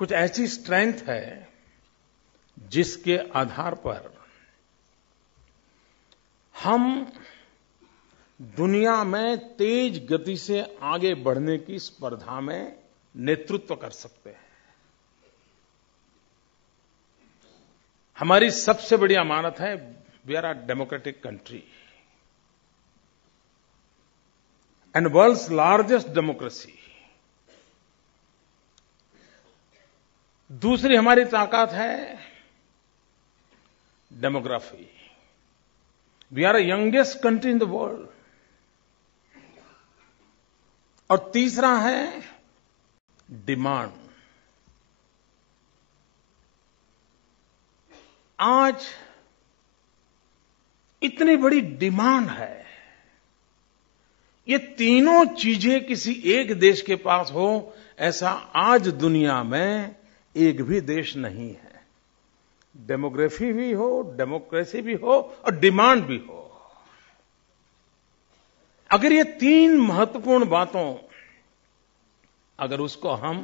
कुछ ऐसी स्ट्रेंथ है जिसके आधार पर हम दुनिया में तेज गति से आगे बढ़ने की स्पर्धा में नेतृत्व कर सकते हैं। हमारी सबसे बड़ी अमानत है we are a democratic country and world's largest democracy. दूसरी हमारी ताकत है demography. We are the youngest country in the world. और तीसरा है डिमांड। आज इतनी बड़ी डिमांड है, ये तीनों चीजें किसी एक देश के पास हो ऐसा आज दुनिया में एक भी देश नहीं है। डेमोग्राफी भी हो, डेमोक्रेसी भी हो और डिमांड भी हो। अगर ये तीन महत्वपूर्ण बातों अगर उसको हम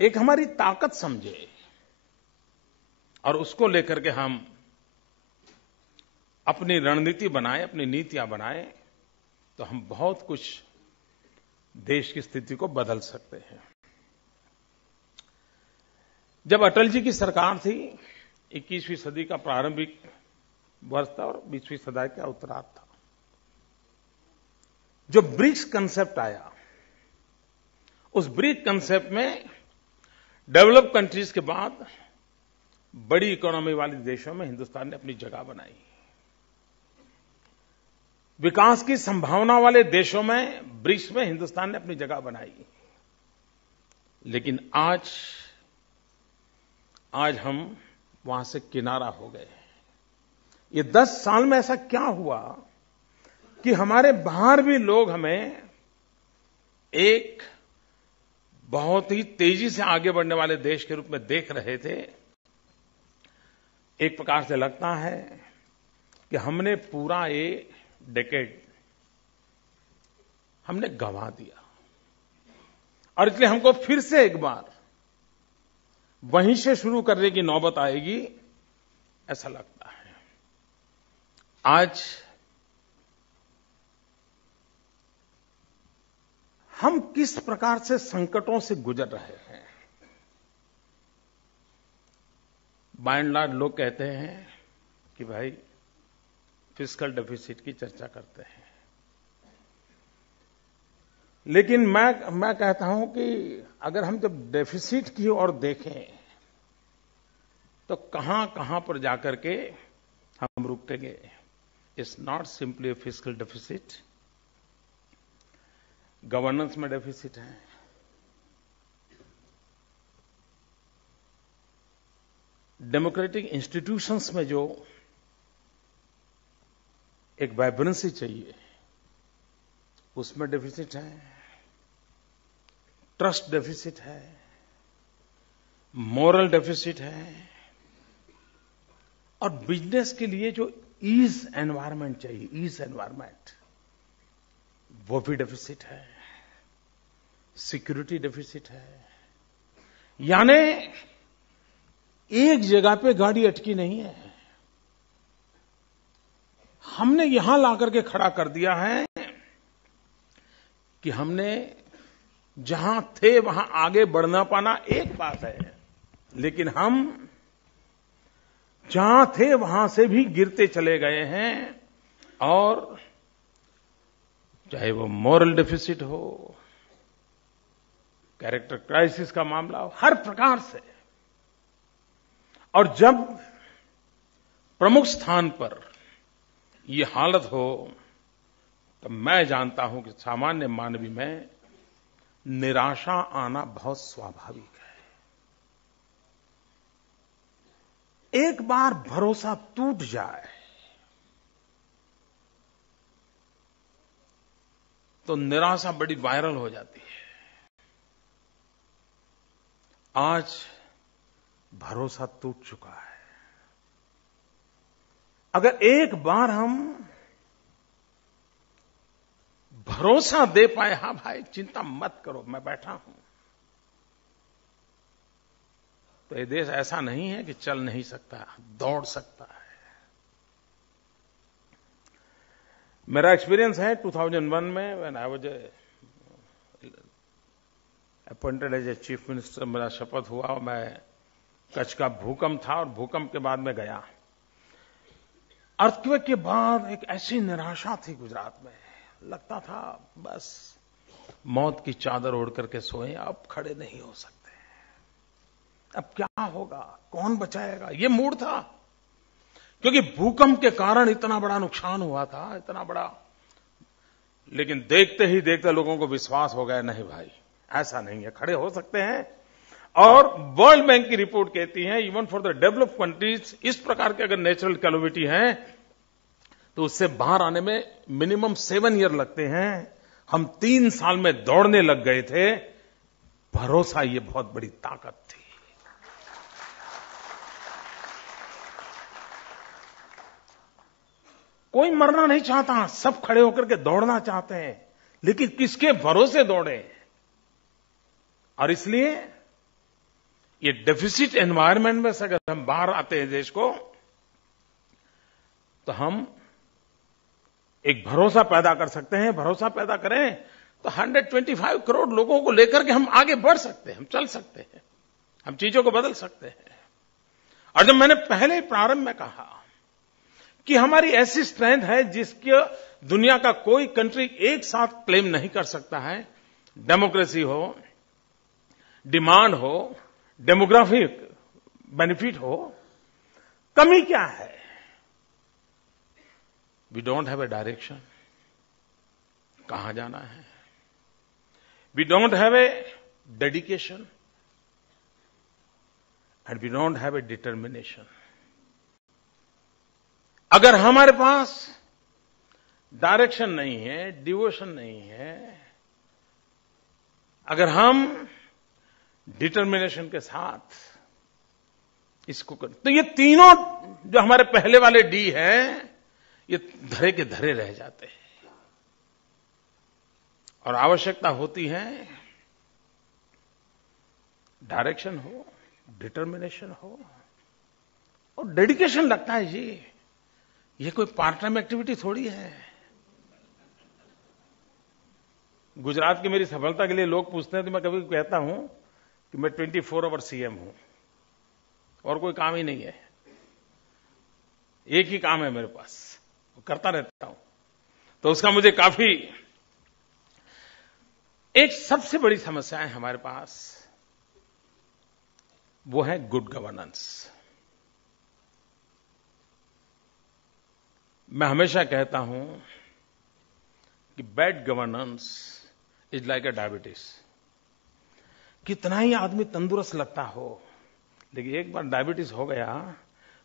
एक हमारी ताकत समझे और उसको लेकर के हम अपनी रणनीति बनाएं, अपनी नीतियां बनाएं, तो हम बहुत कुछ देश की स्थिति को बदल सकते हैं। जब अटल जी की सरकार थी, 21वीं सदी का प्रारंभिक वर्ष था और 20वीं सदी का उत्तरार्ध था, जो ब्रिक्स कंसेप्ट आया, उस ब्रिक्स कंसेप्ट में डेवलप कंट्रीज के बाद बड़ी इकोनॉमी वाले देशों में हिंदुस्तान ने अपनी जगह बनाई। विकास की संभावना वाले देशों में ब्रिक्स में हिंदुस्तान ने अपनी जगह बनाई। लेकिन आज हम वहां से किनारा हो गए। ये 10 साल में ऐसा क्या हुआ कि हमारे बाहर भी लोग हमें एक बहुत ही तेजी से आगे बढ़ने वाले देश के रूप में देख रहे थे। एक प्रकार से लगता है कि हमने पूरा ये डेकेड हमने गंवा दिया और इसलिए हमको फिर से एक बार वहीं से शुरू करने की नौबत आएगी, ऐसा लगता है। आज हम किस प्रकार से संकटों से गुजर रहे हैं। बाय एंड लार्ज लोग कहते हैं कि भाई फिस्कल डेफिसिट की चर्चा करते हैं, लेकिन मैं कहता हूं कि अगर हम जब डेफिसिट की ओर देखें तो कहां पर जाकर के हम रुकेंगे। It's not simply A fiscal deficit. Governance में डेफिसिट है, डेमोक्रेटिक इंस्टीट्यूशंस में जो एक वाइब्रेंसी चाहिए उसमें डेफिसिट है, ट्रस्ट डेफिसिट है, मोरल डेफिसिट है, और बिजनेस के लिए जो ईज एनवायरनमेंट चाहिए, ईज एनवायरनमेंट, वो भी डेफिसिट है, सिक्योरिटी डेफिसिट है। यानी एक जगह पे गाड़ी अटकी नहीं है, हमने यहां लाकर के खड़ा कर दिया है कि हमने जहां थे वहां आगे बढ़ना पाना एक बात है, लेकिन हम जहां थे वहां से भी गिरते चले गए हैं। और चाहे वो मॉरल डेफिसिट हो, कैरेक्टर क्राइसिस का मामला हो, हर प्रकार से। और जब प्रमुख स्थान पर ये हालत हो तो मैं जानता हूं कि सामान्य मानवी में निराशा आना बहुत स्वाभाविक है। एक बार भरोसा टूट जाए तो निराशा बड़ी वायरल हो जाती है। आज भरोसा टूट चुका है। अगर एक बार हम भरोसा दे पाए, हां भाई चिंता मत करो, मैं बैठा हूं, तो ये देश ऐसा नहीं है कि चल नहीं सकता, दौड़ सकता है। मेरा एक्सपीरियंस है 2001 में when I was appointed as a chief minister, मेरा शपथ हुआ, मैं कच्छ का भूकंप था और भूकंप के बाद में गया। अर्थक्वेक के बाद एक ऐसी निराशा थी गुजरात में, लगता था बस मौत की चादर ओढ़ करके सोए, अब खड़े नहीं हो सकते, अब क्या होगा, कौन बचाएगा, ये मूड था। क्योंकि भूकंप के कारण इतना बड़ा नुकसान हुआ था, इतना बड़ा। लेकिन देखते ही देखते लोगों को विश्वास हो गया, नहीं भाई ऐसा नहीं है, खड़े हो सकते हैं। और वर्ल्ड बैंक की रिपोर्ट कहती है even for the developed countries इस प्रकार के अगर नेचुरल कैलामिटी है तो उससे बाहर आने में मिनिमम 7 ईयर लगते हैं। हम 3 साल में दौड़ने लग गए थे। भरोसा ये बहुत बड़ी ताकत थी। कोई मरना नहीं चाहता, सब खड़े होकर के दौड़ना चाहते हैं, लेकिन किसके भरोसे दौड़े। और इसलिए ये डेफिसिट एनवायरनमेंट में से अगर हम बाहर आते हैं देश को, तो हम एक भरोसा पैदा कर सकते हैं। भरोसा पैदा करें तो 125 करोड़ लोगों को लेकर के हम आगे बढ़ सकते हैं, हम चल सकते हैं, हम चीजों को बदल सकते हैं। और जब मैंने पहले प्रारंभ में कहा कि हमारी ऐसी स्ट्रेंथ है जिसके दुनिया का कोई कंट्री एक साथ क्लेम नहीं कर सकता है, डेमोक्रेसी हो, डिमांड हो, डेमोग्राफिक बेनिफिट हो, कमी क्या है? We don't have a direction, कहां जाना है। We don't have a dedication and we don't have a determination. अगर हमारे पास डायरेक्शन नहीं है, डिवोशन नहीं है, अगर हम डिटर्मिनेशन के साथ इसको कर, तो ये तीनों जो हमारे पहले वाले डी हैं, ये धरे के धरे रह जाते हैं। और आवश्यकता होती है डायरेक्शन हो, डिटर्मिनेशन हो और डेडिकेशन। लगता है जी ये कोई पार्ट टाइम एक्टिविटी थोड़ी है। गुजरात की मेरी सफलता के लिए लोग पूछते हैं तो मैं कभी कहता हूं कि मैं 24 आवर सीएम हूं और कोई काम ही नहीं है। एक ही काम है मेरे पास, वो करता रहता हूं। तो उसका मुझे काफी, एक सबसे बड़ी समस्या है हमारे पास, वो है गुड गवर्नेंस। मैं हमेशा कहता हूं कि bad governance is like a diabetes. कितना ही आदमी तंदुरुस्त लगता हो, लेकिन एक बार डायबिटीज हो गया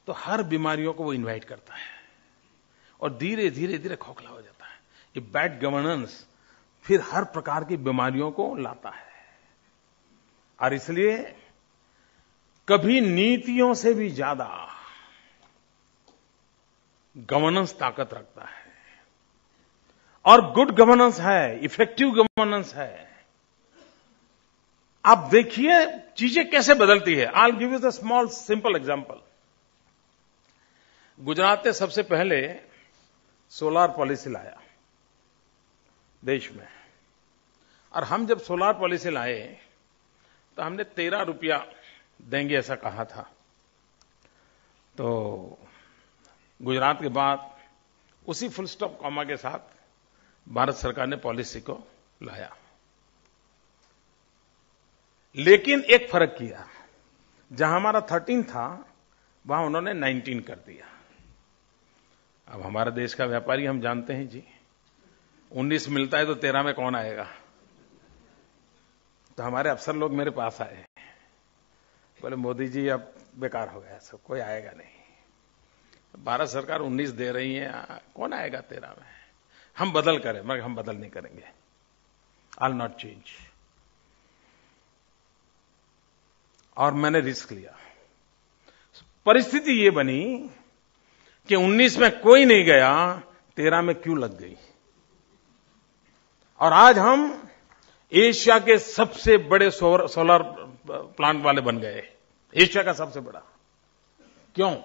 तो हर बीमारियों को वो इनवाइट करता है और धीरे धीरे धीरे खोखला हो जाता है। ये बैड गवर्नेंस फिर हर प्रकार की बीमारियों को लाता है। और इसलिए कभी नीतियों से भी ज्यादा गवर्नेंस ताकत रखता है। और गुड गवर्नेंस है, इफेक्टिव गवर्नेंस है। आप देखिए चीजें कैसे बदलती है। I will give you the small simple example. Gujarat ने सबसे पहले सोलार पॉलिसी लाया देश में। और हम जब सोलार पॉलिसी लाए तो हमने 13 रुपया देंगे ऐसा कहा था। तो गुजरात के बाद उसी फुल स्टॉप कॉमा के साथ भारत सरकार ने पॉलिसी को लाया। लेकिन एक फर्क किया, जहां हमारा 13 था वहां उन्होंने 19 कर दिया। अब हमारे देश का व्यापारी हम जानते हैं जी, 19 मिलता है तो 13 में कौन आएगा। तो हमारे अफसर लोग मेरे पास आए, बोले मोदी जी अब बेकार हो गया, सब कोई आएगा नहीं। भारत सरकार 19 दे रही है, कौन आएगा 13 में। हम बदल करें, मगर हम बदल नहीं करेंगे। I will not change. और मैंने रिस्क लिया। परिस्थिति ये बनी कि 19 में कोई नहीं गया, 13 में क्यों लग गई। और आज हम एशिया के सबसे बड़े सोलर प्लांट वाले बन गए। एशिया का सबसे बड़ा। क्यों?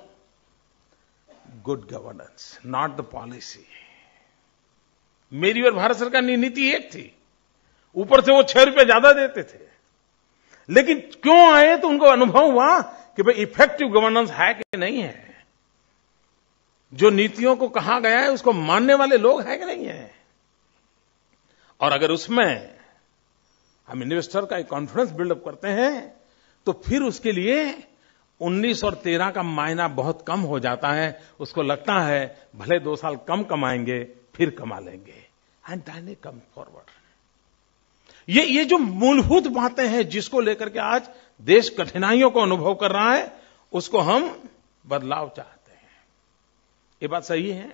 Good governance, not the policy. मेरी और भारत सरकार की नीति एक थी, ऊपर से वो 6 रुपए ज्यादा देते थे, लेकिन क्यों आए तो उनको अनुभव हुआ कि भाई इफेक्टिव गवर्नेंस है कि नहीं है, जो नीतियों को कहा गया है उसको मानने वाले लोग हैं कि नहीं है। और अगर उसमें हम इन्वेस्टर का एक कॉन्फिडेंस बिल्डअप करते हैं तो फिर उसके लिए 19 और 13 का मायना बहुत कम हो जाता है। उसको लगता है भले 2 साल कम कमाएंगे फिर कमा लेंगे, and then he come forward. ये जो मूलभूत बातें हैं जिसको लेकर के आज देश कठिनाइयों को अनुभव कर रहा है, उसको हम बदलाव चाहते हैं। ये बात सही है।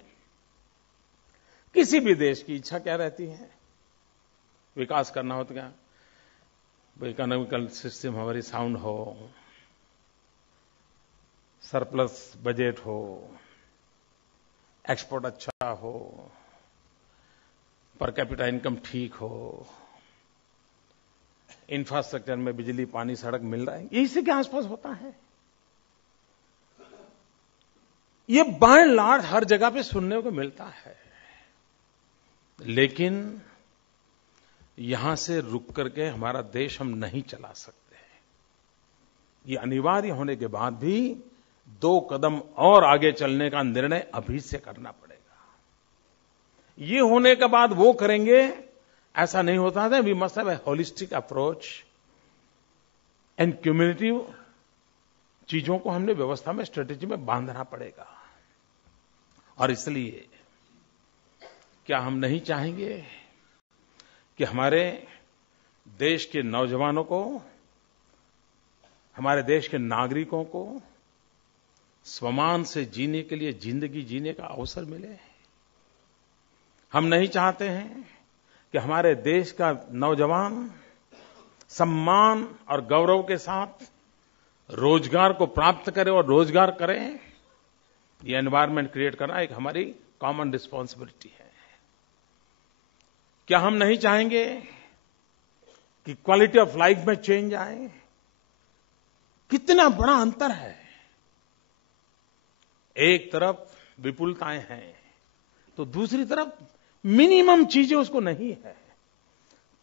किसी भी देश की इच्छा क्या रहती है? विकास करना हो तो क्या, इकोनॉमिकल सिस्टम हमारी साउंड हो, सरप्लस बजट हो, एक्सपोर्ट अच्छा हो, पर कैपिटा इनकम ठीक हो, इंफ्रास्ट्रक्चर में बिजली पानी सड़क मिल रहा है, ये इसी के आसपास होता है। ये बाय एंड लार्ज हर जगह पे सुनने को मिलता है, लेकिन यहां से रुक करके हमारा देश हम नहीं चला सकते। ये अनिवार्य होने के बाद भी 2 कदम और आगे चलने का निर्णय अभी से करना पड़ेगा। ये होने के बाद वो करेंगे, ऐसा नहीं होता है। We must have a holistic approach and cumulative चीजों को हमने व्यवस्था में, स्ट्रेटेजी में बांधना पड़ेगा। और इसलिए क्या हम नहीं चाहेंगे कि हमारे देश के नौजवानों को, हमारे देश के नागरिकों को स्वमान से जीने के लिए जिंदगी जीने का अवसर मिले? हम नहीं चाहते हैं कि हमारे देश का नौजवान सम्मान और गौरव के साथ रोजगार को प्राप्त करे और रोजगार करे। ये एनवायरनमेंट क्रिएट करना एक हमारी कॉमन रिस्पांसिबिलिटी है। क्या हम नहीं चाहेंगे कि क्वालिटी ऑफ लाइफ में चेंज आए? कितना बड़ा अंतर है। एक तरफ विपुलताएं हैं तो दूसरी तरफ मिनिमम चीजें उसको नहीं है।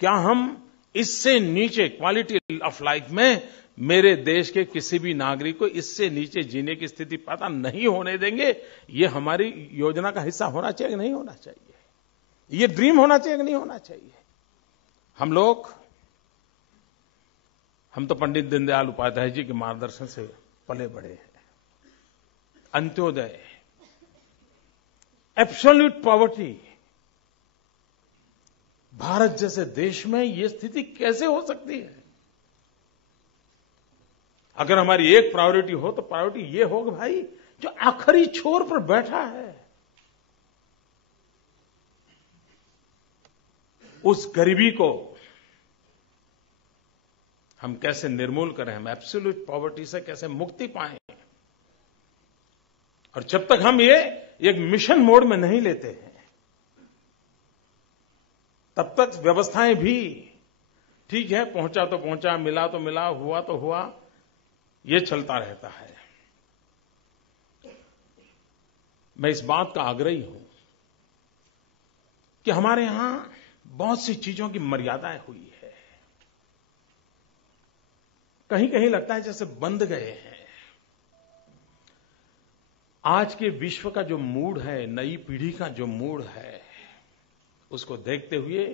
क्या हम इससे नीचे क्वालिटी ऑफ लाइफ में मेरे देश के किसी भी नागरिक को इससे नीचे जीने की स्थिति पैदा नहीं होने देंगे? ये हमारी योजना का हिस्सा होना चाहिए कि नहीं होना चाहिए? ये ड्रीम होना चाहिए कि नहीं होना चाहिए? हम तो पंडित दीनदयाल उपाध्याय जी के मार्गदर्शन से पले बढ़े हैं। अंत्योदय, एब्सोल्यूट पॉवर्टी, भारत जैसे देश में ये स्थिति कैसे हो सकती है? अगर हमारी एक प्रायोरिटी हो तो प्रायोरिटी ये हो कि भाई जो आखिरी छोर पर बैठा है उस गरीबी को हम कैसे निर्मूल करें, हम एब्सोल्यूट पॉवर्टी से कैसे मुक्ति पाएं। और जब तक हम ये एक मिशन मोड में नहीं लेते हैं तब तक व्यवस्थाएं भी ठीक है, पहुंचा तो पहुंचा, मिला तो मिला, हुआ तो हुआ, ये चलता रहता है। मैं इस बात का आग्रही हूं कि हमारे यहां बहुत सी चीजों की मर्यादाएं हुई है। कहीं कहीं लगता है जैसे बंद गए हैं। आज के विश्व का जो मूड है, नई पीढ़ी का जो मूड है, उसको देखते हुए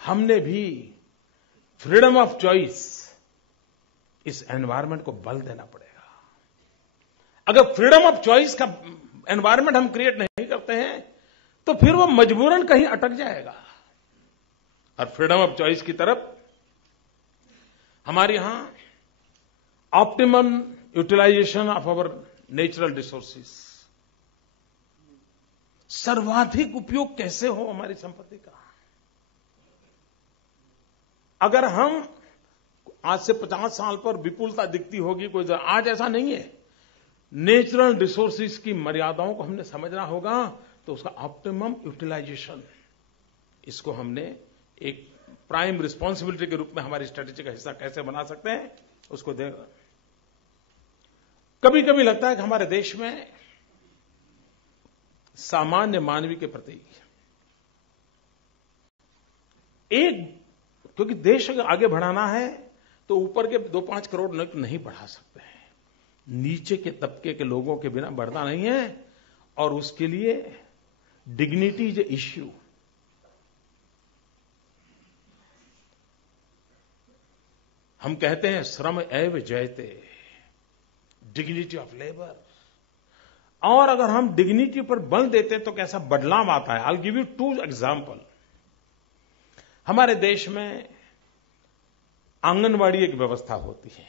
हमने भी फ्रीडम ऑफ चॉइस, इस एनवायरनमेंट को बल देना पड़ेगा। अगर फ्रीडम ऑफ चॉइस का एनवायरनमेंट हम क्रिएट नहीं करते हैं तो फिर वो मजबूरन कहीं अटक जाएगा। और फ्रीडम ऑफ चॉइस की तरफ हमारे यहां optimum utilisation of our natural resources, सर्वाधिक उपयोग कैसे हो हमारी संपत्ति का। अगर हम आज से 50 साल पर विपुलता दिखती होगी कोई, आज ऐसा नहीं है। नेचुरल रिसोर्सेज की मर्यादाओं को हमने समझना होगा, तो उसका ऑप्टिमम यूटिलाइजेशन, इसको हमने एक प्राइम रिस्पांसिबिलिटी के रूप में हमारी स्ट्रेटेजी का हिस्सा कैसे बना सकते हैं, उसको कभी कभी लगता है कि हमारे देश में सामान्य मानवी के प्रति क्योंकि देश अगर आगे बढ़ाना है तो ऊपर के 2-5 करोड़ नहीं बढ़ा सकते हैं, नीचे के तबके के लोगों के बिना बढ़ना नहीं है। और उसके लिए डिग्निटी इज ए इश्यू। हम कहते हैं श्रम एव जयते, डिग्निटी ऑफ लेबर। और अगर हम डिग्निटी पर बल देते हैं तो कैसा बदलाव आता है। I will give you 2 example. हमारे देश में आंगनवाड़ी एक व्यवस्था होती है।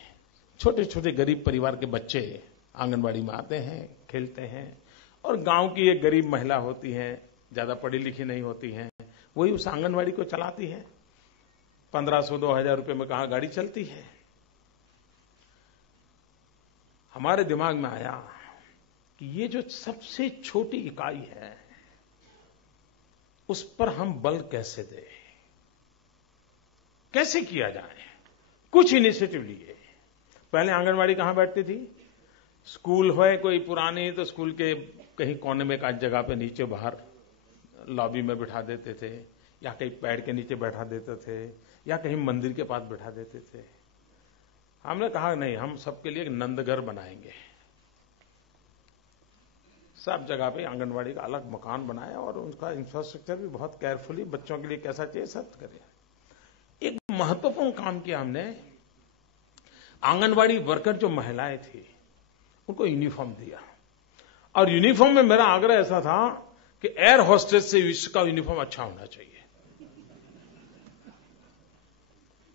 छोटे छोटे गरीब परिवार के बच्चे आंगनवाड़ी में आते हैं, खेलते हैं, और गांव की एक गरीब महिला होती है, ज्यादा पढ़ी लिखी नहीं होती है, वही उस आंगनवाड़ी को चलाती है। 1500-2000 रुपए में कहां गाड़ी चलती है। हमारे दिमाग में आया कि ये जो सबसे छोटी इकाई है उस पर हम बल कैसे दें, कैसे किया जाए। कुछ इनिशिएटिव लिए। पहले आंगनवाड़ी कहां बैठती थी, स्कूल है कोई पुरानी तो स्कूल के कहीं कोने में एक जगह पे नीचे बाहर लॉबी में बिठा देते थे, या कहीं पेड़ के नीचे बैठा देते थे, या कहीं मंदिर के पास बैठा देते थे। हमने कहा नहीं, हम सबके लिए एक नंदघर बनाएंगे। सब जगह पे आंगनवाड़ी का अलग मकान बनाया और उनका इंफ्रास्ट्रक्चर भी बहुत केयरफुली बच्चों के लिए कैसा चाहिए सब करें। एक महत्वपूर्ण काम किया हमने। आंगनवाड़ी वर्कर जो महिलाएं थी उनको यूनिफॉर्म दिया, और यूनिफॉर्म में मेरा आग्रह ऐसा था कि एयर होस्टेस से इसका यूनिफॉर्म अच्छा होना चाहिए।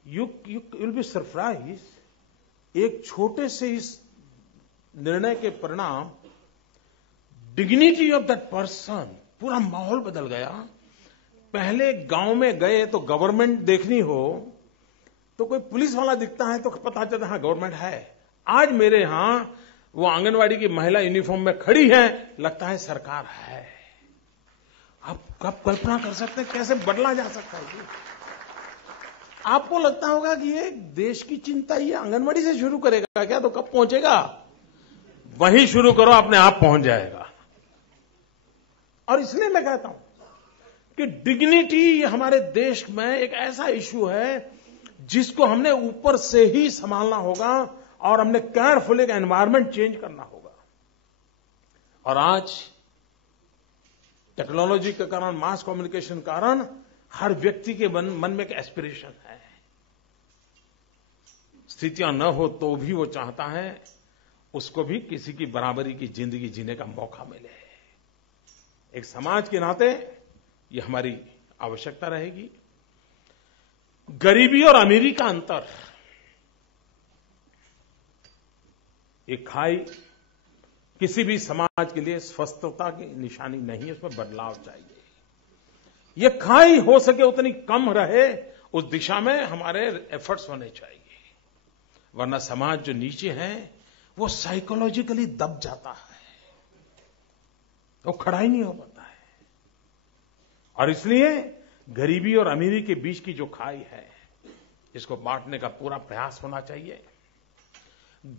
यू विल बी सरप्राइज, एक छोटे से इस निर्णय के परिणाम डिग्निटी ऑफ दैट पर्सन, पूरा माहौल बदल गया। पहले गांव में गए तो गवर्नमेंट देखनी हो तो कोई पुलिस वाला दिखता है तो पता चलता है हाँ गवर्नमेंट है। आज मेरे यहां वो आंगनवाड़ी की महिला यूनिफॉर्म में खड़ी है, लगता है सरकार है। आप कब कल्पना कर सकते हैं कैसे बदला जा सकता है ये। आपको लगता होगा कि ये देश की चिंता ये आंगनवाड़ी से शुरू करेगा क्या, तो कब पहुंचेगा। वहीं शुरू करो, अपने आप पहुंच जाएगा। और इसलिए मैं कहता हूं कि डिग्निटी हमारे देश में एक ऐसा इश्यू है जिसको हमने ऊपर से ही संभालना होगा, और हमने केयरफुल एक एनवायरनमेंट चेंज करना होगा। और आज टेक्नोलॉजी के कारण, मास कम्युनिकेशन के कारण हर व्यक्ति के मन में एक एस्पिरेशन है। स्थितियां न हो तो भी वो चाहता है उसको भी किसी की बराबरी की जिंदगी जीने का मौका मिले। एक समाज के नाते ये हमारी आवश्यकता रहेगी। गरीबी और अमीरी का अंतर, ये खाई किसी भी समाज के लिए स्वस्थता की निशानी नहीं है, उसमें बदलाव चाहिए। ये खाई हो सके उतनी कम रहे, उस दिशा में हमारे एफर्ट्स होने चाहिए। वरना समाज जो नीचे है वो साइकोलॉजिकली दब जाता है, वो खड़ा ही नहीं हो पाता है। और इसलिए गरीबी और अमीरी के बीच की जो खाई है इसको बांटने का पूरा प्रयास होना चाहिए।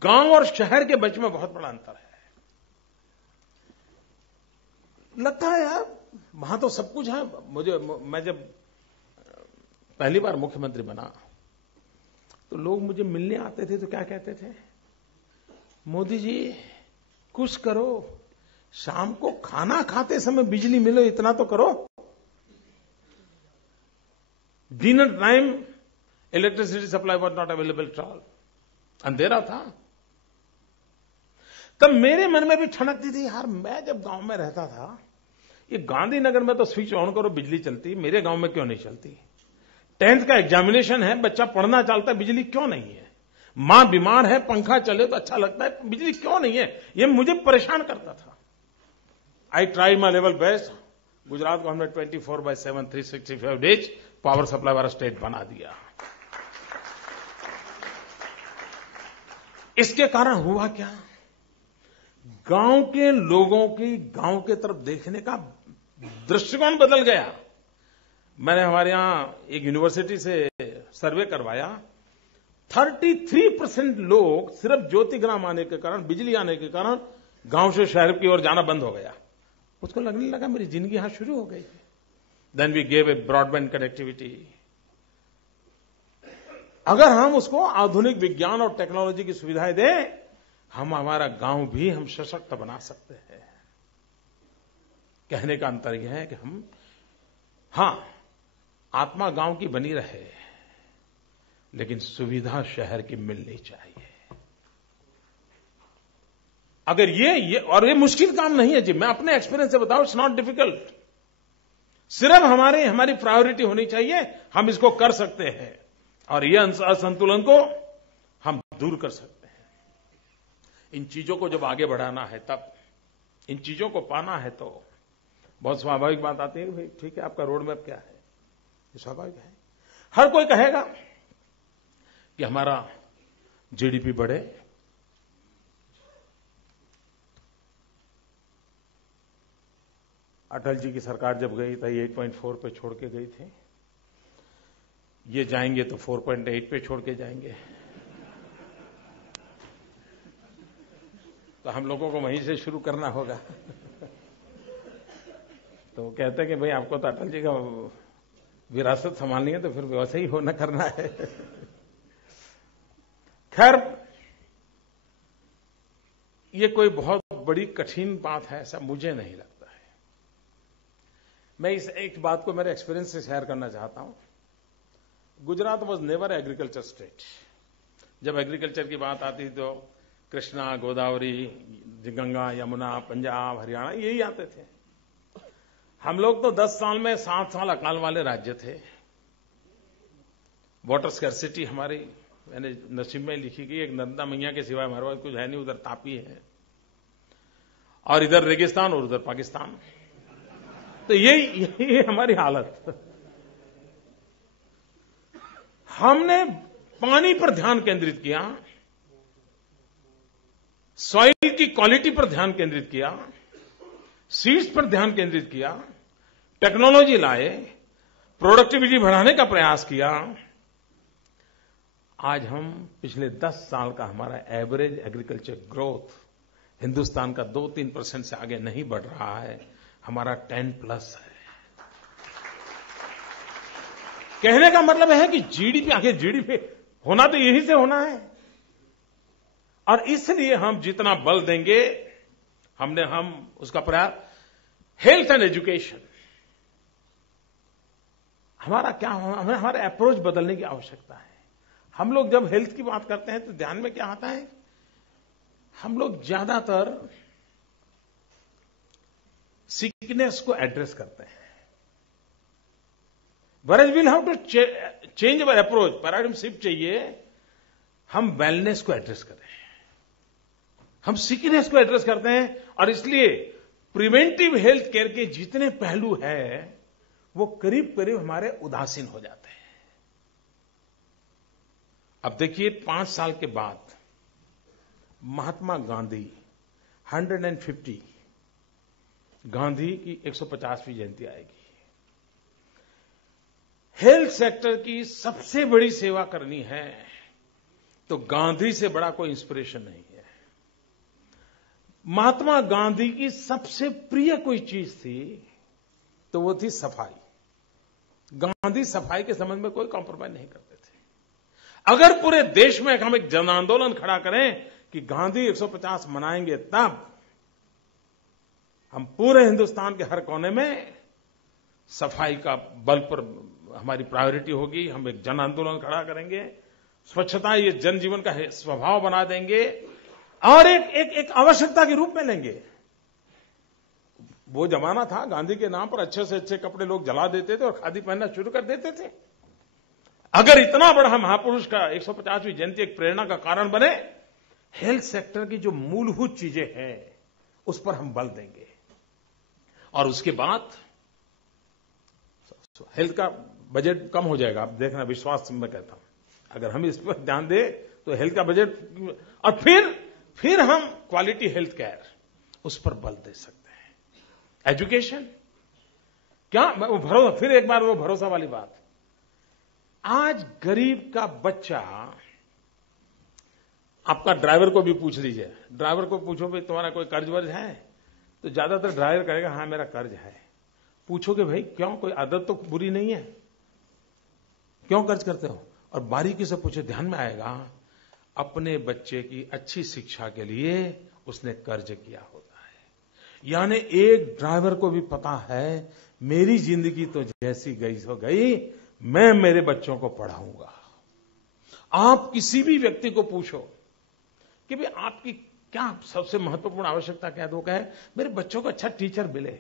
गांव और शहर के बीच में बहुत बड़ा अंतर है। लगता है यार वहां तो सब कुछ है। मैं जब पहली बार मुख्यमंत्री बना तो लोग मुझे मिलने आते थे तो क्या कहते थे, मोदी जी कुछ करो, शाम को खाना खाते समय बिजली मिले इतना तो करो। Dinner time electricity supply was not available at all, अंधेरा था। तब मेरे मन में भी ठनकती थी, यार मैं जब गांव में रहता था, ये गांधीनगर में तो स्विच ऑन करो बिजली चलती, मेरे गांव में क्यों नहीं चलती। 10th का एग्जामिनेशन है, बच्चा पढ़ना चाहता है, बिजली क्यों नहीं है। मां बीमार है, पंखा चले तो अच्छा लगता है, बिजली क्यों नहीं है। ये मुझे परेशान करता था। I try my level best. Gujarat को हमने 24/7 365 डेज पावर सप्लाई वाला स्टेट बना दिया। इसके कारण हुआ क्या, गांव के लोगों की गांव के तरफ देखने का दृष्टिकोण बदल गया। मैंने हमारे यहां एक यूनिवर्सिटी से सर्वे करवाया, 33% लोग सिर्फ ज्योतिग्राम आने के कारण, बिजली आने के कारण गांव से शहर की ओर जाना बंद हो गया। उसको लगने लगा मेरी जिंदगी यहां शुरू हो गई। Then we gave a broadband connectivity. अगर हम उसको आधुनिक विज्ञान और टेक्नोलॉजी की सुविधाएं दें, हम हमारा गांव भी हम सशक्त बना सकते हैं। कहने का अंतर यह है कि हम, हां, आत्मा गांव की बनी रहे, लेकिन सुविधा शहर की मिलनी चाहिए। अगर ये मुश्किल काम नहीं है जी, मैं अपने एक्सपीरियंस से बताऊं, इट्स नॉट डिफिकल्ट। सिर्फ हमारी प्रायोरिटी होनी चाहिए, हम इसको कर सकते हैं और ये असंतुलन को हम दूर कर सकते हैं। इन चीजों को जब आगे बढ़ाना है, तब इन चीजों को पाना है, तो बहुत स्वाभाविक बात आती है कि भाई ठीक है, आपका रोड मैप क्या है, ये स्वाभाविक है। हर कोई कहेगा कि हमारा जीडीपी बढ़े, अटल जी की सरकार जब गई तो 8.4 पे छोड़ के गई थी, ये जाएंगे तो 4.8 पे छोड़ के जाएंगे। तो हम लोगों को वहीं से शुरू करना होगा। तो कहते हैं कि भाई आपको तो अटल जी का विरासत संभालनी है, तो फिर वैसे ही होना करना है। खैर, ये कोई बहुत बड़ी कठिन बात है ऐसा मुझे नहीं लगता है। मैं इस एक बात को मेरे एक्सपीरियंस से शेयर करना चाहता हूं। Gujarat was never agriculture state. जब एग्रीकल्चर की बात आती तो कृष्णा, गोदावरी, गंगा, यमुना, पंजाब, हरियाणा यही आते थे। हम लोग तो 10 साल में 7 साल अकाल वाले राज्य थे। वाटर स्कैर्सिटी हमारी, मैंने नसीब में लिखी गई, एक नर्मदा मैया के सिवाय हमारे पास कुछ है नहीं, उधर तापी है और इधर रेगिस्तान और उधर पाकिस्तान। तो यही हमारी हालत। हमने पानी पर ध्यान केंद्रित किया, सॉइल की क्वालिटी पर ध्यान केंद्रित किया, सीड्स पर ध्यान केंद्रित किया, टेक्नोलॉजी लाए, प्रोडक्टिविटी बढ़ाने का प्रयास किया। आज हम पिछले 10 साल का हमारा एवरेज एग्रीकल्चर ग्रोथ हिंदुस्तान का 2-3% से आगे नहीं बढ़ रहा है, हमारा 10+ है। कहने का मतलब है कि जीडीपी, आखिर जीडीपी होना तो यही से होना है, और इसलिए हम जितना बल देंगे, हम उसका प्रयास, हेल्थ एंड एजुकेशन, हमारा क्या होना, हमें हमारा अप्रोच बदलने की आवश्यकता है। हम लोग जब हेल्थ की बात करते हैं तो ध्यान में क्या आता है, हम लोग ज्यादातर सिकनेस को एड्रेस करते हैं। Whereas we'll have to change our approach, paradigm shift चाहिए, हम वेलनेस को एड्रेस करें, हम सिकनेस को एड्रेस करते हैं, और इसलिए प्रिवेंटिव हेल्थ केयर के जितने पहलू हैं वो करीब करीब हमारे उदासीन हो जाते हैं। अब देखिए, 5 साल के बाद महात्मा गांधी 150 गांधी की 150वीं जयंती आएगी। हेल्थ सेक्टर की सबसे बड़ी सेवा करनी है तो गांधी से बड़ा कोई इंस्पिरेशन नहीं है। महात्मा गांधी की सबसे प्रिय कोई चीज थी तो वो थी सफाई। गांधी सफाई के संबंध में कोई कॉम्प्रोमाइज नहीं करते थे। अगर पूरे देश में हम एक जन आंदोलन खड़ा करें कि गांधी 150 मनाएंगे, तब हम पूरे हिंदुस्तान के हर कोने में सफाई का बल पर हमारी प्रायोरिटी होगी। हम एक जन आंदोलन खड़ा करेंगे, स्वच्छता ये जनजीवन का स्वभाव बना देंगे और एक आवश्यकता के रूप में लेंगे। वो जमाना था, गांधी के नाम पर अच्छे से अच्छे कपड़े लोग जला देते थे और खादी पहनना शुरू कर देते थे। अगर इतना बड़ा महापुरुष का 150वीं जयंती एक प्रेरणा का कारण बने, हेल्थ सेक्टर की जो मूलभूत चीजें हैं उस पर हम बल देंगे, और उसके बाद हेल्थ का बजट कम हो जाएगा। आप देखना, विश्वास से मैं कहता हूं, अगर हम इस पर ध्यान दें तो हेल्थ का बजट, और फिर हम क्वालिटी हेल्थ केयर उस पर बल दे सकते हैं। एजुकेशन, क्या वो भरोसा, फिर एक बार वो भरोसा वाली बात। आज गरीब का बच्चा आपका ड्राइवर को भी पूछ लीजिए, ड्राइवर को पूछो भाई तुम्हारा कोई कर्ज वर्ज है, तो ज्यादातर ड्राइवर कहेगा हाँ मेरा कर्ज है। पूछोगे भाई क्यों, कोई आदत तो बुरी नहीं है, क्यों कर्ज करते हो, और बारीकी से पूछे, ध्यान में आएगा अपने बच्चे की अच्छी शिक्षा के लिए उसने कर्ज किया होता है। यानी एक ड्राइवर को भी पता है मेरी जिंदगी तो जैसी गई सो गई, मैं मेरे बच्चों को पढ़ाऊंगा। आप किसी भी व्यक्ति को पूछो कि भाई आपकी क्या सबसे महत्वपूर्ण आवश्यकता क्या है, तो कहे मेरे बच्चों को अच्छा टीचर मिले।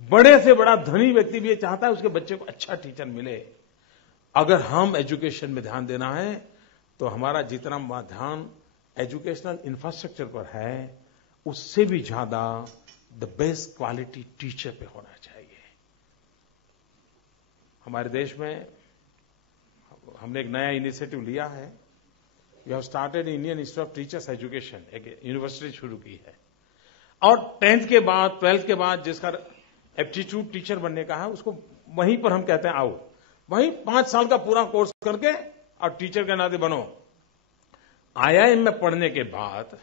बड़े से बड़ा धनी व्यक्ति भी ये चाहता है उसके बच्चे को अच्छा टीचर मिले। अगर हम एजुकेशन में ध्यान देना है तो हमारा जितना ध्यान एजुकेशनल इंफ्रास्ट्रक्चर पर है उससे भी ज्यादा द बेस्ट क्वालिटी टीचर पे होना चाहिए। हमारे देश में हमने एक नया इनिशिएटिव लिया है, we have started Indian Institute of Teachers Education, एक यूनिवर्सिटी शुरू की है। और 10th के बाद 12th के बाद जिसका एप्टीट्यूड टीचर बनने का है उसको वहीं पर हम कहते हैं आओ, वहीं 5 साल का पूरा कोर्स करके और टीचर के नाते बनो। IIM में पढ़ने के बाद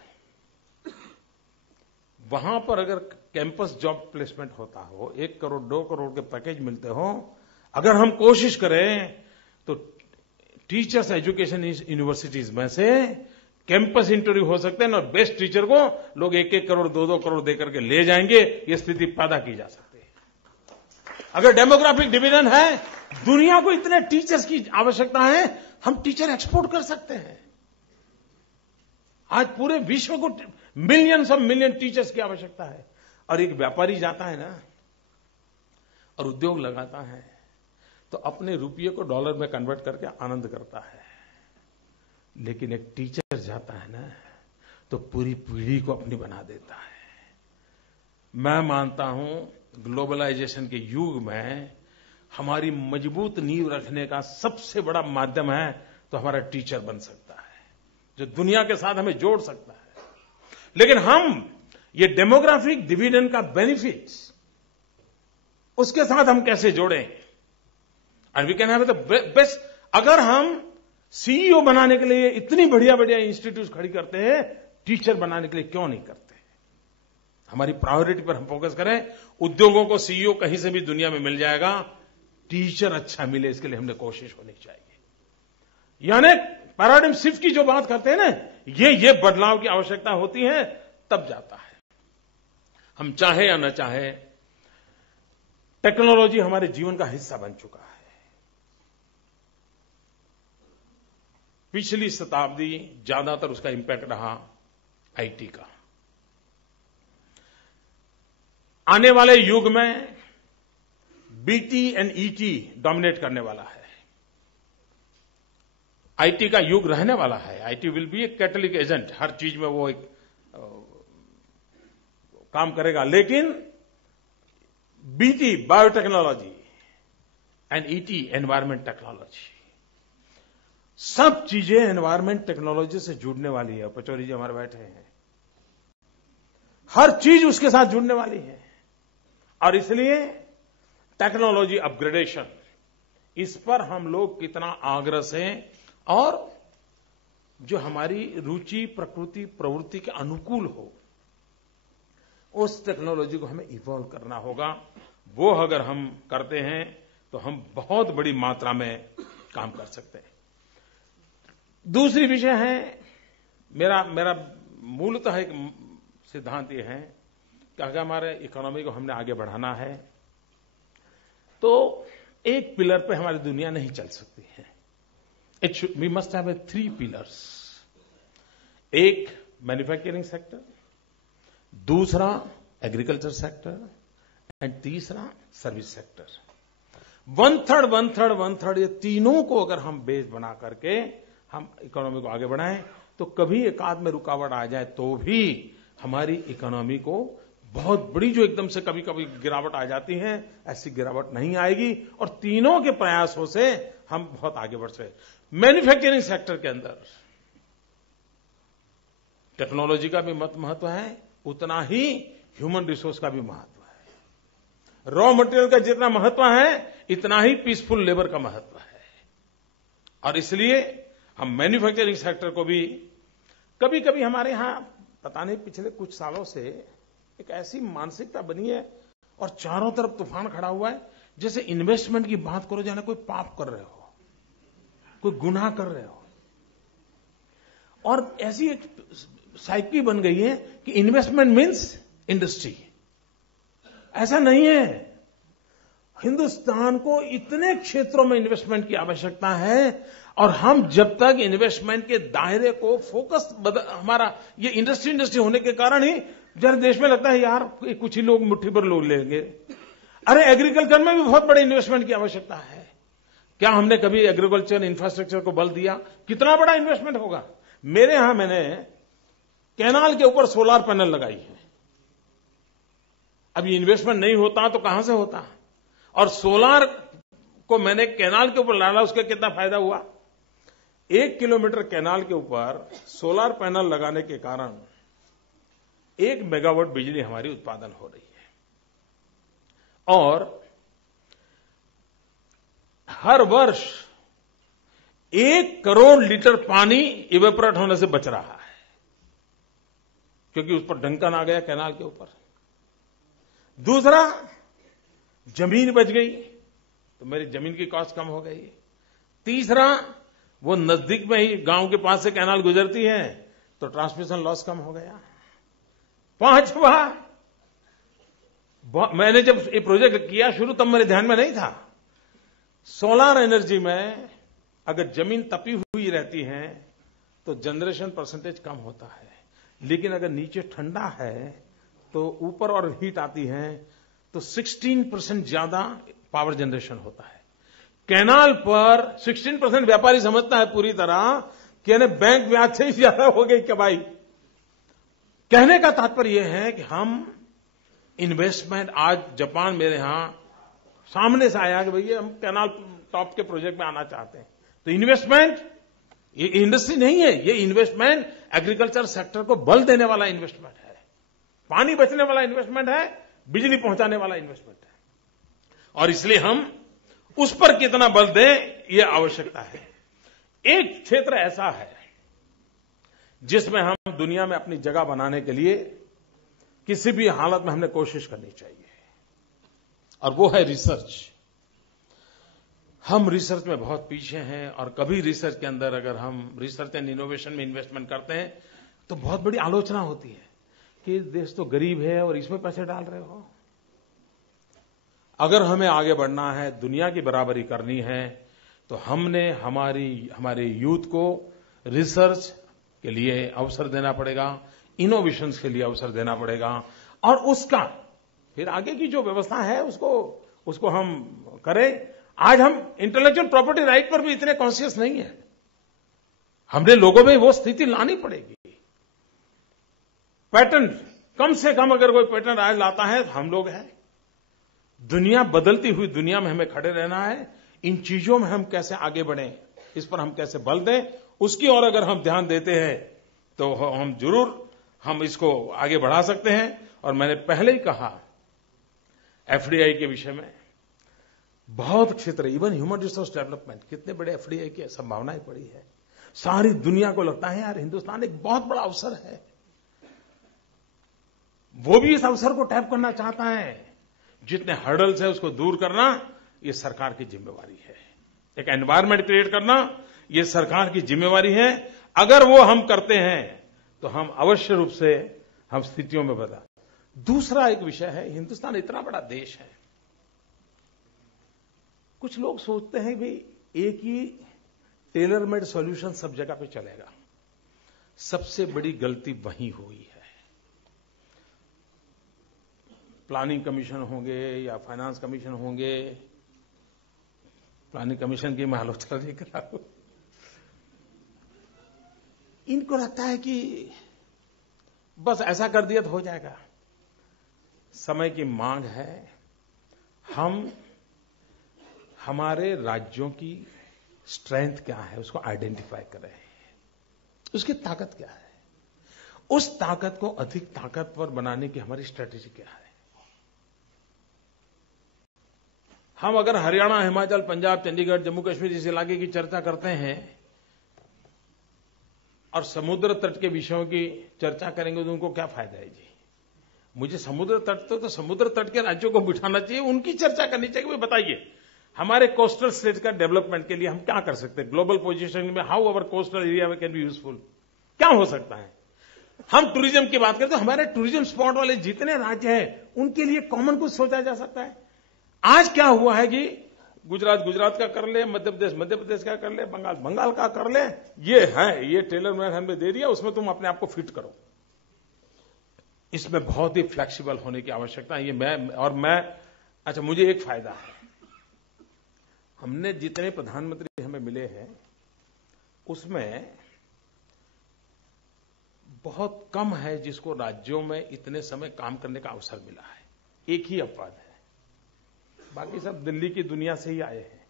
वहां पर अगर कैंपस जॉब प्लेसमेंट होता हो, 1 करोड़ 2 करोड़ के पैकेज मिलते हो, अगर हम कोशिश करें तो टीचर्स एजुकेशन यूनिवर्सिटीज में से कैंपस इंटरव्यू हो सकते हैं और बेस्ट टीचर को लोग 1-1 करोड़ 2-2 करोड़ देकर के ले जाएंगे। ये स्थिति पैदा की जा सकती है। अगर डेमोग्राफिक डिवीजन है, दुनिया को इतने टीचर्स की आवश्यकता है, हम टीचर एक्सपोर्ट कर सकते हैं। आज पूरे विश्व को मिलियंस ऑफ मिलियन टीचर्स की आवश्यकता है। और एक व्यापारी जाता है ना और उद्योग लगाता है तो अपने रुपये को डॉलर में कन्वर्ट करके आनंद करता है, लेकिन एक टीचर जाता है ना तो पूरी पीढ़ी को अपनी बना देता है। मैं मानता हूं ग्लोबलाइजेशन के युग में हमारी मजबूत नींव रखने का सबसे बड़ा माध्यम है तो हमारा टीचर बन सकता है, जो दुनिया के साथ हमें जोड़ सकता है। लेकिन हम ये डेमोग्राफिक डिवीजन का बेनिफिट उसके साथ हम कैसे जोड़ें, and we can have the best. अगर हम सीईओ बनाने के लिए इतनी बढ़िया बढ़िया इंस्टीट्यूट खड़ी करते हैं, टीचर बनाने के लिए क्यों नहीं करते? हमारी प्रायोरिटी पर हम फोकस करें। उद्योगों को सीईओ कहीं से भी दुनिया में मिल जाएगा, टीचर अच्छा मिले इसके लिए हमने कोशिश होनी चाहिए। यानी पैराडाइम शिफ्ट की जो बात करते हैं ना, ये बदलाव की आवश्यकता होती है, तब जाता है। हम चाहे या न चाहे टेक्नोलॉजी हमारे जीवन का हिस्सा बन चुका है। पिछली शताब्दी ज्यादातर उसका इंपैक्ट रहा आईटी का। आने वाले युग में बीटी एंड ईटी डोमिनेट करने वाला है। आईटी का युग रहने वाला है। IT will be a catalytic agent, हर चीज में वो एक काम करेगा। लेकिन BT biotechnology and ET environment technology, सब चीजें एनवायरमेंट टेक्नोलॉजी से जुड़ने वाली है। पचौरी जी हमारे बैठे हैं, हर चीज उसके साथ जुड़ने वाली है। और इसलिए टेक्नोलॉजी अपग्रेडेशन, इस पर हम लोग कितना आग्रह से, और जो हमारी रुचि प्रकृति प्रवृत्ति के अनुकूल हो, उस टेक्नोलॉजी को हमें इवॉल्व करना होगा। वो अगर हम करते हैं तो हम बहुत बड़ी मात्रा में काम कर सकते हैं। दूसरी विषय है, मेरा मूलतः एक सिद्धांत ये है कि अगर हमारे इकोनॉमी को हमने आगे बढ़ाना है तो एक पिलर पे हमारी दुनिया नहीं चल सकती है। We must have 3 pillars. एक मैन्युफैक्चरिंग सेक्टर, दूसरा एग्रीकल्चर सेक्टर, एंड तीसरा सर्विस सेक्टर। 1/3 ये तीनों को अगर हम बेस बना करके हम इकोनॉमी को आगे बढ़ाएं तो कभी एकाध में रुकावट आ जाए तो भी हमारी इकोनॉमी को बहुत बड़ी, जो एकदम से कभी कभी गिरावट आ जाती है, ऐसी गिरावट नहीं आएगी। और तीनों के प्रयासों से हम बहुत आगे बढ़ सकते। मैन्युफैक्चरिंग सेक्टर के अंदर टेक्नोलॉजी का भी महत्व है, उतना ही ह्यूमन रिसोर्स का भी महत्व है। रॉ मटेरियल का जितना महत्व है, इतना ही पीसफुल लेबर का महत्व है। और इसलिए हम मैन्युफैक्चरिंग सेक्टर को भी कभी कभी हमारे यहां पता नहीं पिछले कुछ सालों से एक ऐसी मानसिकता बनी है और चारों तरफ तूफान खड़ा हुआ है, जैसे इन्वेस्टमेंट की बात करो जाने कोई पाप कर रहे हो, कोई गुनाह कर रहे हो। और ऐसी एक साइकी बन गई है कि इन्वेस्टमेंट मीन्स इंडस्ट्री। ऐसा नहीं है। हिंदुस्तान को इतने क्षेत्रों में इन्वेस्टमेंट की आवश्यकता है और हम जब तक इन्वेस्टमेंट के दायरे को फोकस हमारा ये इंडस्ट्री होने के कारण ही जरा देश में लगता है यार कुछ ही लोग मुट्ठी पर लोग लेंगे। अरे एग्रीकल्चर में भी बहुत बड़े इन्वेस्टमेंट की आवश्यकता है। क्या हमने कभी एग्रीकल्चर इंफ्रास्ट्रक्चर को बल दिया? कितना बड़ा इन्वेस्टमेंट होगा। मेरे यहां मैंने कैनाल के ऊपर सोलर पैनल लगाई है। अब ये इन्वेस्टमेंट नहीं होता तो कहां से होता? और सोलर को मैंने कैनाल के ऊपर डाला, उसका कितना फायदा हुआ? 1 किलोमीटर कैनाल के ऊपर सोलर पैनल लगाने के कारण 1 मेगावाट बिजली हमारी उत्पादन हो रही है और हर वर्ष 1 करोड़ लीटर पानी इवेपोरेट होने से बच रहा है, क्योंकि उस पर ढक्कन आ गया कैनाल के ऊपर। दूसरा, जमीन बच गई तो मेरी जमीन की कॉस्ट कम हो गई। तीसरा, वो नजदीक में ही गांव के पास से कैनाल गुजरती है तो ट्रांसमिशन लॉस कम हो गया। पांचवा, मैंने जब ये प्रोजेक्ट किया शुरू तब मेरे ध्यान में नहीं था, सोलर एनर्जी में अगर जमीन तपी हुई रहती है तो जनरेशन परसेंटेज कम होता है, लेकिन अगर नीचे ठंडा है तो ऊपर और हीट आती है तो 16% ज्यादा पावर जनरेशन होता है। कैनाल पर 16% व्यापारी समझता है पूरी तरह कि यानी बैंक ब्याज से ही ज्यादा हो गई कमाई। कहने का तात्पर्य यह है कि हम इन्वेस्टमेंट, आज जापान मेरे यहां सामने से आया कि भैया हम कैनाल टॉप के प्रोजेक्ट में आना चाहते हैं, तो इन्वेस्टमेंट ये इंडस्ट्री नहीं है, ये इन्वेस्टमेंट एग्रीकल्चर सेक्टर को बल देने वाला इन्वेस्टमेंट है, पानी बचने वाला इन्वेस्टमेंट है, बिजली पहुंचाने वाला इन्वेस्टमेंट है। और इसलिए हम उस पर कितना बल दें, ये आवश्यकता है। एक क्षेत्र ऐसा है जिसमें हम दुनिया में अपनी जगह बनाने के लिए किसी भी हालत में हमने कोशिश करनी चाहिए, और वो है रिसर्च। हम रिसर्च में बहुत पीछे हैं और कभी रिसर्च के अंदर अगर हम रिसर्च एंड इनोवेशन में इन्वेस्टमेंट करते हैं तो बहुत बड़ी आलोचना होती है कि देश तो गरीब है और इसमें पैसे डाल रहे हो। अगर हमें आगे बढ़ना है, दुनिया की बराबरी करनी है, तो हमने हमारे यूथ को रिसर्च के लिए अवसर देना पड़ेगा, इनोवेशंस के लिए अवसर देना पड़ेगा, और उसका फिर आगे की जो व्यवस्था है उसको हम करें। आज हम इंटेलेक्चुअल प्रॉपर्टी राइट पर भी इतने कॉन्शियस नहीं है, हमने लोगों में वो स्थिति लानी पड़ेगी। पैटर्न, कम से कम अगर कोई पैटर्न आज लाता है तो हम लोग हैं। दुनिया बदलती हुई दुनिया में हमें खड़े रहना है। इन चीजों में हम कैसे आगे बढ़ें, इस पर हम कैसे बल दें, उसकी ओर अगर हम ध्यान देते हैं तो हम जरूर हम इसको आगे बढ़ा सकते हैं। और मैंने पहले ही कहा, एफडीआई के विषय में बहुत क्षेत्र, इवन ह्यूमन रिसोर्स डेवलपमेंट, कितने बड़े एफडीआई की संभावनाएं पड़ी है। सारी दुनिया को लगता है यार हिंदुस्तान एक बहुत बड़ा अवसर है, वो भी इस अवसर को टैप करना चाहता है। जितने हर्डल्स है उसको दूर करना ये सरकार की जिम्मेवारी है। एक एनवायरनमेंट क्रिएट करना ये सरकार की जिम्मेवारी है। अगर वो हम करते हैं तो हम अवश्य रूप से हम स्थितियों में बदला। दूसरा एक विषय है, हिंदुस्तान इतना बड़ा देश है, कुछ लोग सोचते हैं कि एक ही टेलर मेड सॉल्यूशन सब जगह पे चलेगा। सबसे बड़ी गलती वहीं हुई है। प्लानिंग कमीशन होंगे या फाइनेंस कमीशन होंगे, प्लानिंग कमीशन की मैं आलोचना नहीं कर रहा हूं, इनको लगता है कि बस ऐसा कर दिया तो हो जाएगा। समय की मांग है, हम हमारे राज्यों की स्ट्रेंथ क्या है उसको आइडेंटिफाई करें, उसकी ताकत क्या है, उस ताकत को अधिक ताकतवर बनाने की हमारी स्ट्रेटेजी क्या है। हम अगर हरियाणा, हिमाचल, पंजाब, चंडीगढ़, जम्मू कश्मीर इस इलाके की चर्चा करते हैं और समुद्र तट के विषयों की चर्चा करेंगे तो उनको क्या फायदा है जी? मुझे समुद्र तट तो समुद्र तट के राज्यों को बिठाना चाहिए, उनकी चर्चा करनी चाहिए। वो बताइए हमारे कोस्टल स्टेट का डेवलपमेंट के लिए हम क्या कर सकते हैं? ग्लोबल पोजीशनिंग में how our coastal area can be useful, क्या हो सकता है? हम टूरिज्म की बात करें तो हमारे टूरिज्म स्पॉट वाले जितने राज्य हैं उनके लिए कॉमन कुछ सोचा जा सकता है। आज क्या हुआ है कि गुजरात का कर ले, मध्य प्रदेश का कर ले, बंगाल का कर ले, ये है, ये टेलर मेड हमें दे दिया, उसमें तुम अपने आप को फिट करो। इसमें बहुत ही फ्लेक्सिबल होने की आवश्यकता है। ये मैं अच्छा, मुझे एक फायदा है, हमने जितने प्रधानमंत्री हमें मिले हैं उसमें बहुत कम है जिसको राज्यों में इतने समय काम करने का अवसर मिला है। एक ही अपवाद है, बाकी सब दिल्ली की दुनिया से ही आए हैं।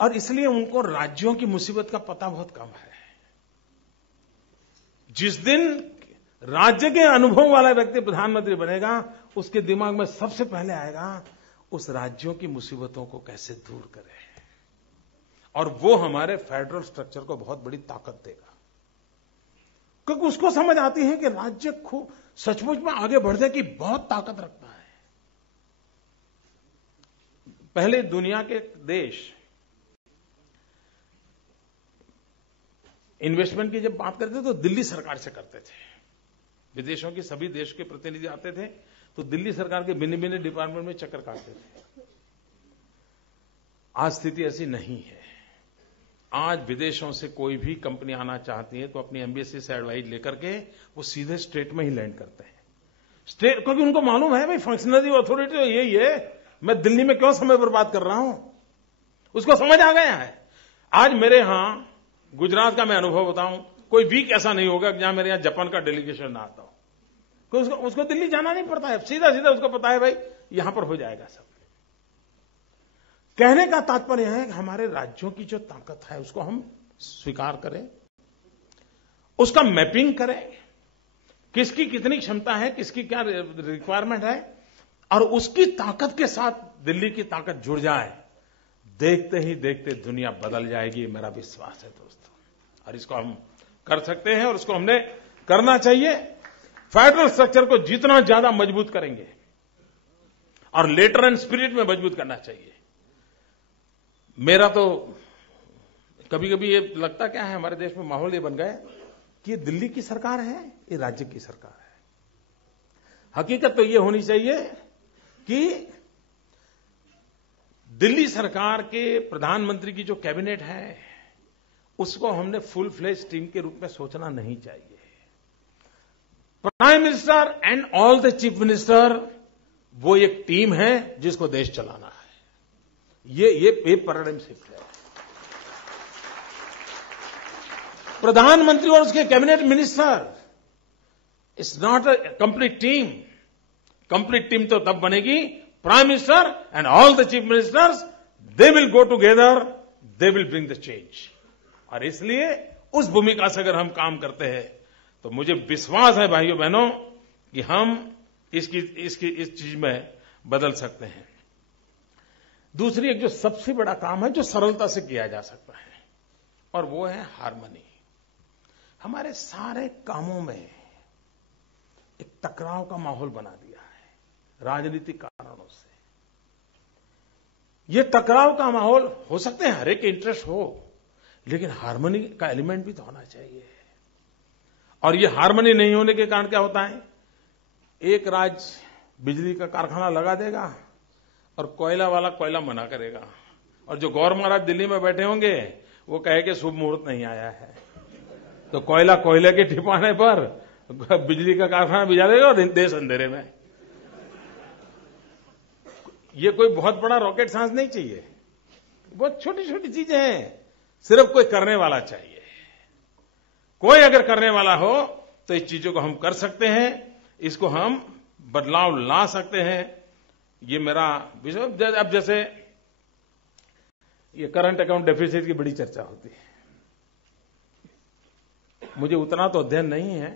और इसलिए उनको राज्यों की मुसीबत का पता बहुत कम है। जिस दिन राज्य के अनुभव वाला व्यक्ति प्रधानमंत्री बनेगा, उसके दिमाग में सबसे पहले आएगा उस राज्यों की मुसीबतों को कैसे दूर करें, और वो हमारे फेडरल स्ट्रक्चर को बहुत बड़ी ताकत देगा। क्योंकि उसको समझ आती है कि राज्य को सचमुच में आगे बढ़ने की बहुत ताकत रखता है। पहले दुनिया के देश इन्वेस्टमेंट की जब बात करते थे तो दिल्ली सरकार से करते थे। विदेशों के सभी देश के प्रतिनिधि आते थे तो दिल्ली सरकार के भिन्न भिन्न डिपार्टमेंट में चक्कर काटते थे। आज स्थिति ऐसी नहीं है। आज विदेशों से कोई भी कंपनी आना चाहती है तो अपनी एम्बेसी से एडवाइस लेकर के वो सीधे स्टेट में ही लैंड करते हैं। स्टेट, क्योंकि उनको मालूम है भाई फंक्शनरी अथॉरिटी तो यही है, मैं दिल्ली में क्यों समय बर्बाद कर रहा हूं, उसको समझ आ गया है। आज मेरे यहां गुजरात का मैं अनुभव बताऊं, कोई वीक ऐसा नहीं होगा जहां मेरे यहां जापान का डेलीगेशन ना आता हो। उसको दिल्ली जाना नहीं पड़ता है, सीधा सीधा उसको पता है भाई यहां पर हो जाएगा सब। कहने का तात्पर्य है कि हमारे राज्यों की जो ताकत है उसको हम स्वीकार करें, उसका मैपिंग करें, किसकी कितनी क्षमता है, किसकी क्या रिक्वायरमेंट है, और उसकी ताकत के साथ दिल्ली की ताकत जुड़ जाए, देखते ही देखते दुनिया बदल जाएगी, ये मेरा विश्वास है दोस्तों। और इसको हम कर सकते हैं और उसको हमने करना चाहिए। फेडरल स्ट्रक्चर को जितना ज्यादा मजबूत करेंगे और लेटर एंड स्पिरिट में मजबूत करना चाहिए। मेरा तो कभी कभी ये लगता क्या है, हमारे देश में माहौल ये बन गया कि ये दिल्ली की सरकार है, ये राज्य की सरकार है। हकीकत तो ये होनी चाहिए कि दिल्ली सरकार के प्रधानमंत्री की जो कैबिनेट है उसको हमने फुल फ्लेज टीम के रूप में सोचना नहीं चाहिए। Prime minister and all the chief minister वो एक टीम है जिसको देश चलाना है। ये पैराडाइम शिफ्ट है। प्रधानमंत्री और उसके cabinet minister it's not a complete team. Complete team तो तब बनेगी prime minister and all the chief ministers, they will go together, they will bring the change. और इसलिए उस भूमिका से अगर हम काम करते हैं तो मुझे विश्वास है भाइयों बहनों कि हम इस चीज में बदल सकते हैं। दूसरी एक जो सबसे बड़ा काम है जो सरलता से किया जा सकता है, और वो है हार्मनी। हमारे सारे कामों में एक टकराव का माहौल बना दिया है राजनीतिक कारणों से। ये टकराव का माहौल हो सकते हैं हर एक इंटरेस्ट हो, लेकिन हार्मनी का एलिमेंट भी तो होना चाहिए। और ये हार्मनी नहीं होने के कारण क्या होता है, एक राज्य बिजली का कारखाना लगा देगा और कोयला वाला कोयला मना करेगा, और जो गौर महाराज दिल्ली में बैठे होंगे वो कहे कि शुभ मुहूर्त नहीं आया है, तो कोयले के ठिकाने पर बिजली का कारखाना बिजा देगा और देश अंधेरे में। ये कोई बहुत बड़ा रॉकेट साइंस नहीं चाहिए, बहुत छोटी छोटी चीजें हैं, सिर्फ कोई करने वाला चाहिए। कोई अगर करने वाला हो तो इस चीजों को हम कर सकते हैं, इसको हम बदलाव ला सकते हैं। ये मेरा विषय। अब जैसे ये करंट अकाउंट डेफिसिट की बड़ी चर्चा होती है, मुझे उतना तो अध्ययन नहीं है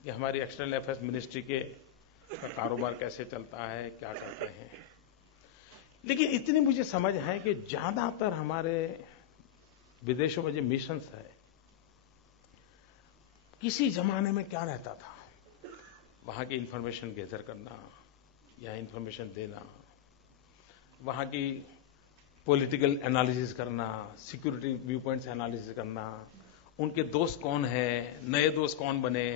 कि हमारी एक्सटर्नल अफेयर्स मिनिस्ट्री का कारोबार कैसे चलता है, क्या करते हैं। लेकिन इतनी मुझे समझ है कि ज्यादातर हमारे विदेशों में जो मिशंस है, किसी जमाने में क्या रहता था, वहां की इंफॉर्मेशन गैदर करना या इंफॉर्मेशन देना, वहां की पॉलिटिकल एनालिसिस करना, सिक्योरिटी व्यू पॉइंट्स एनालिसिस करना, उनके दोस्त कौन है, नए दोस्त कौन बने,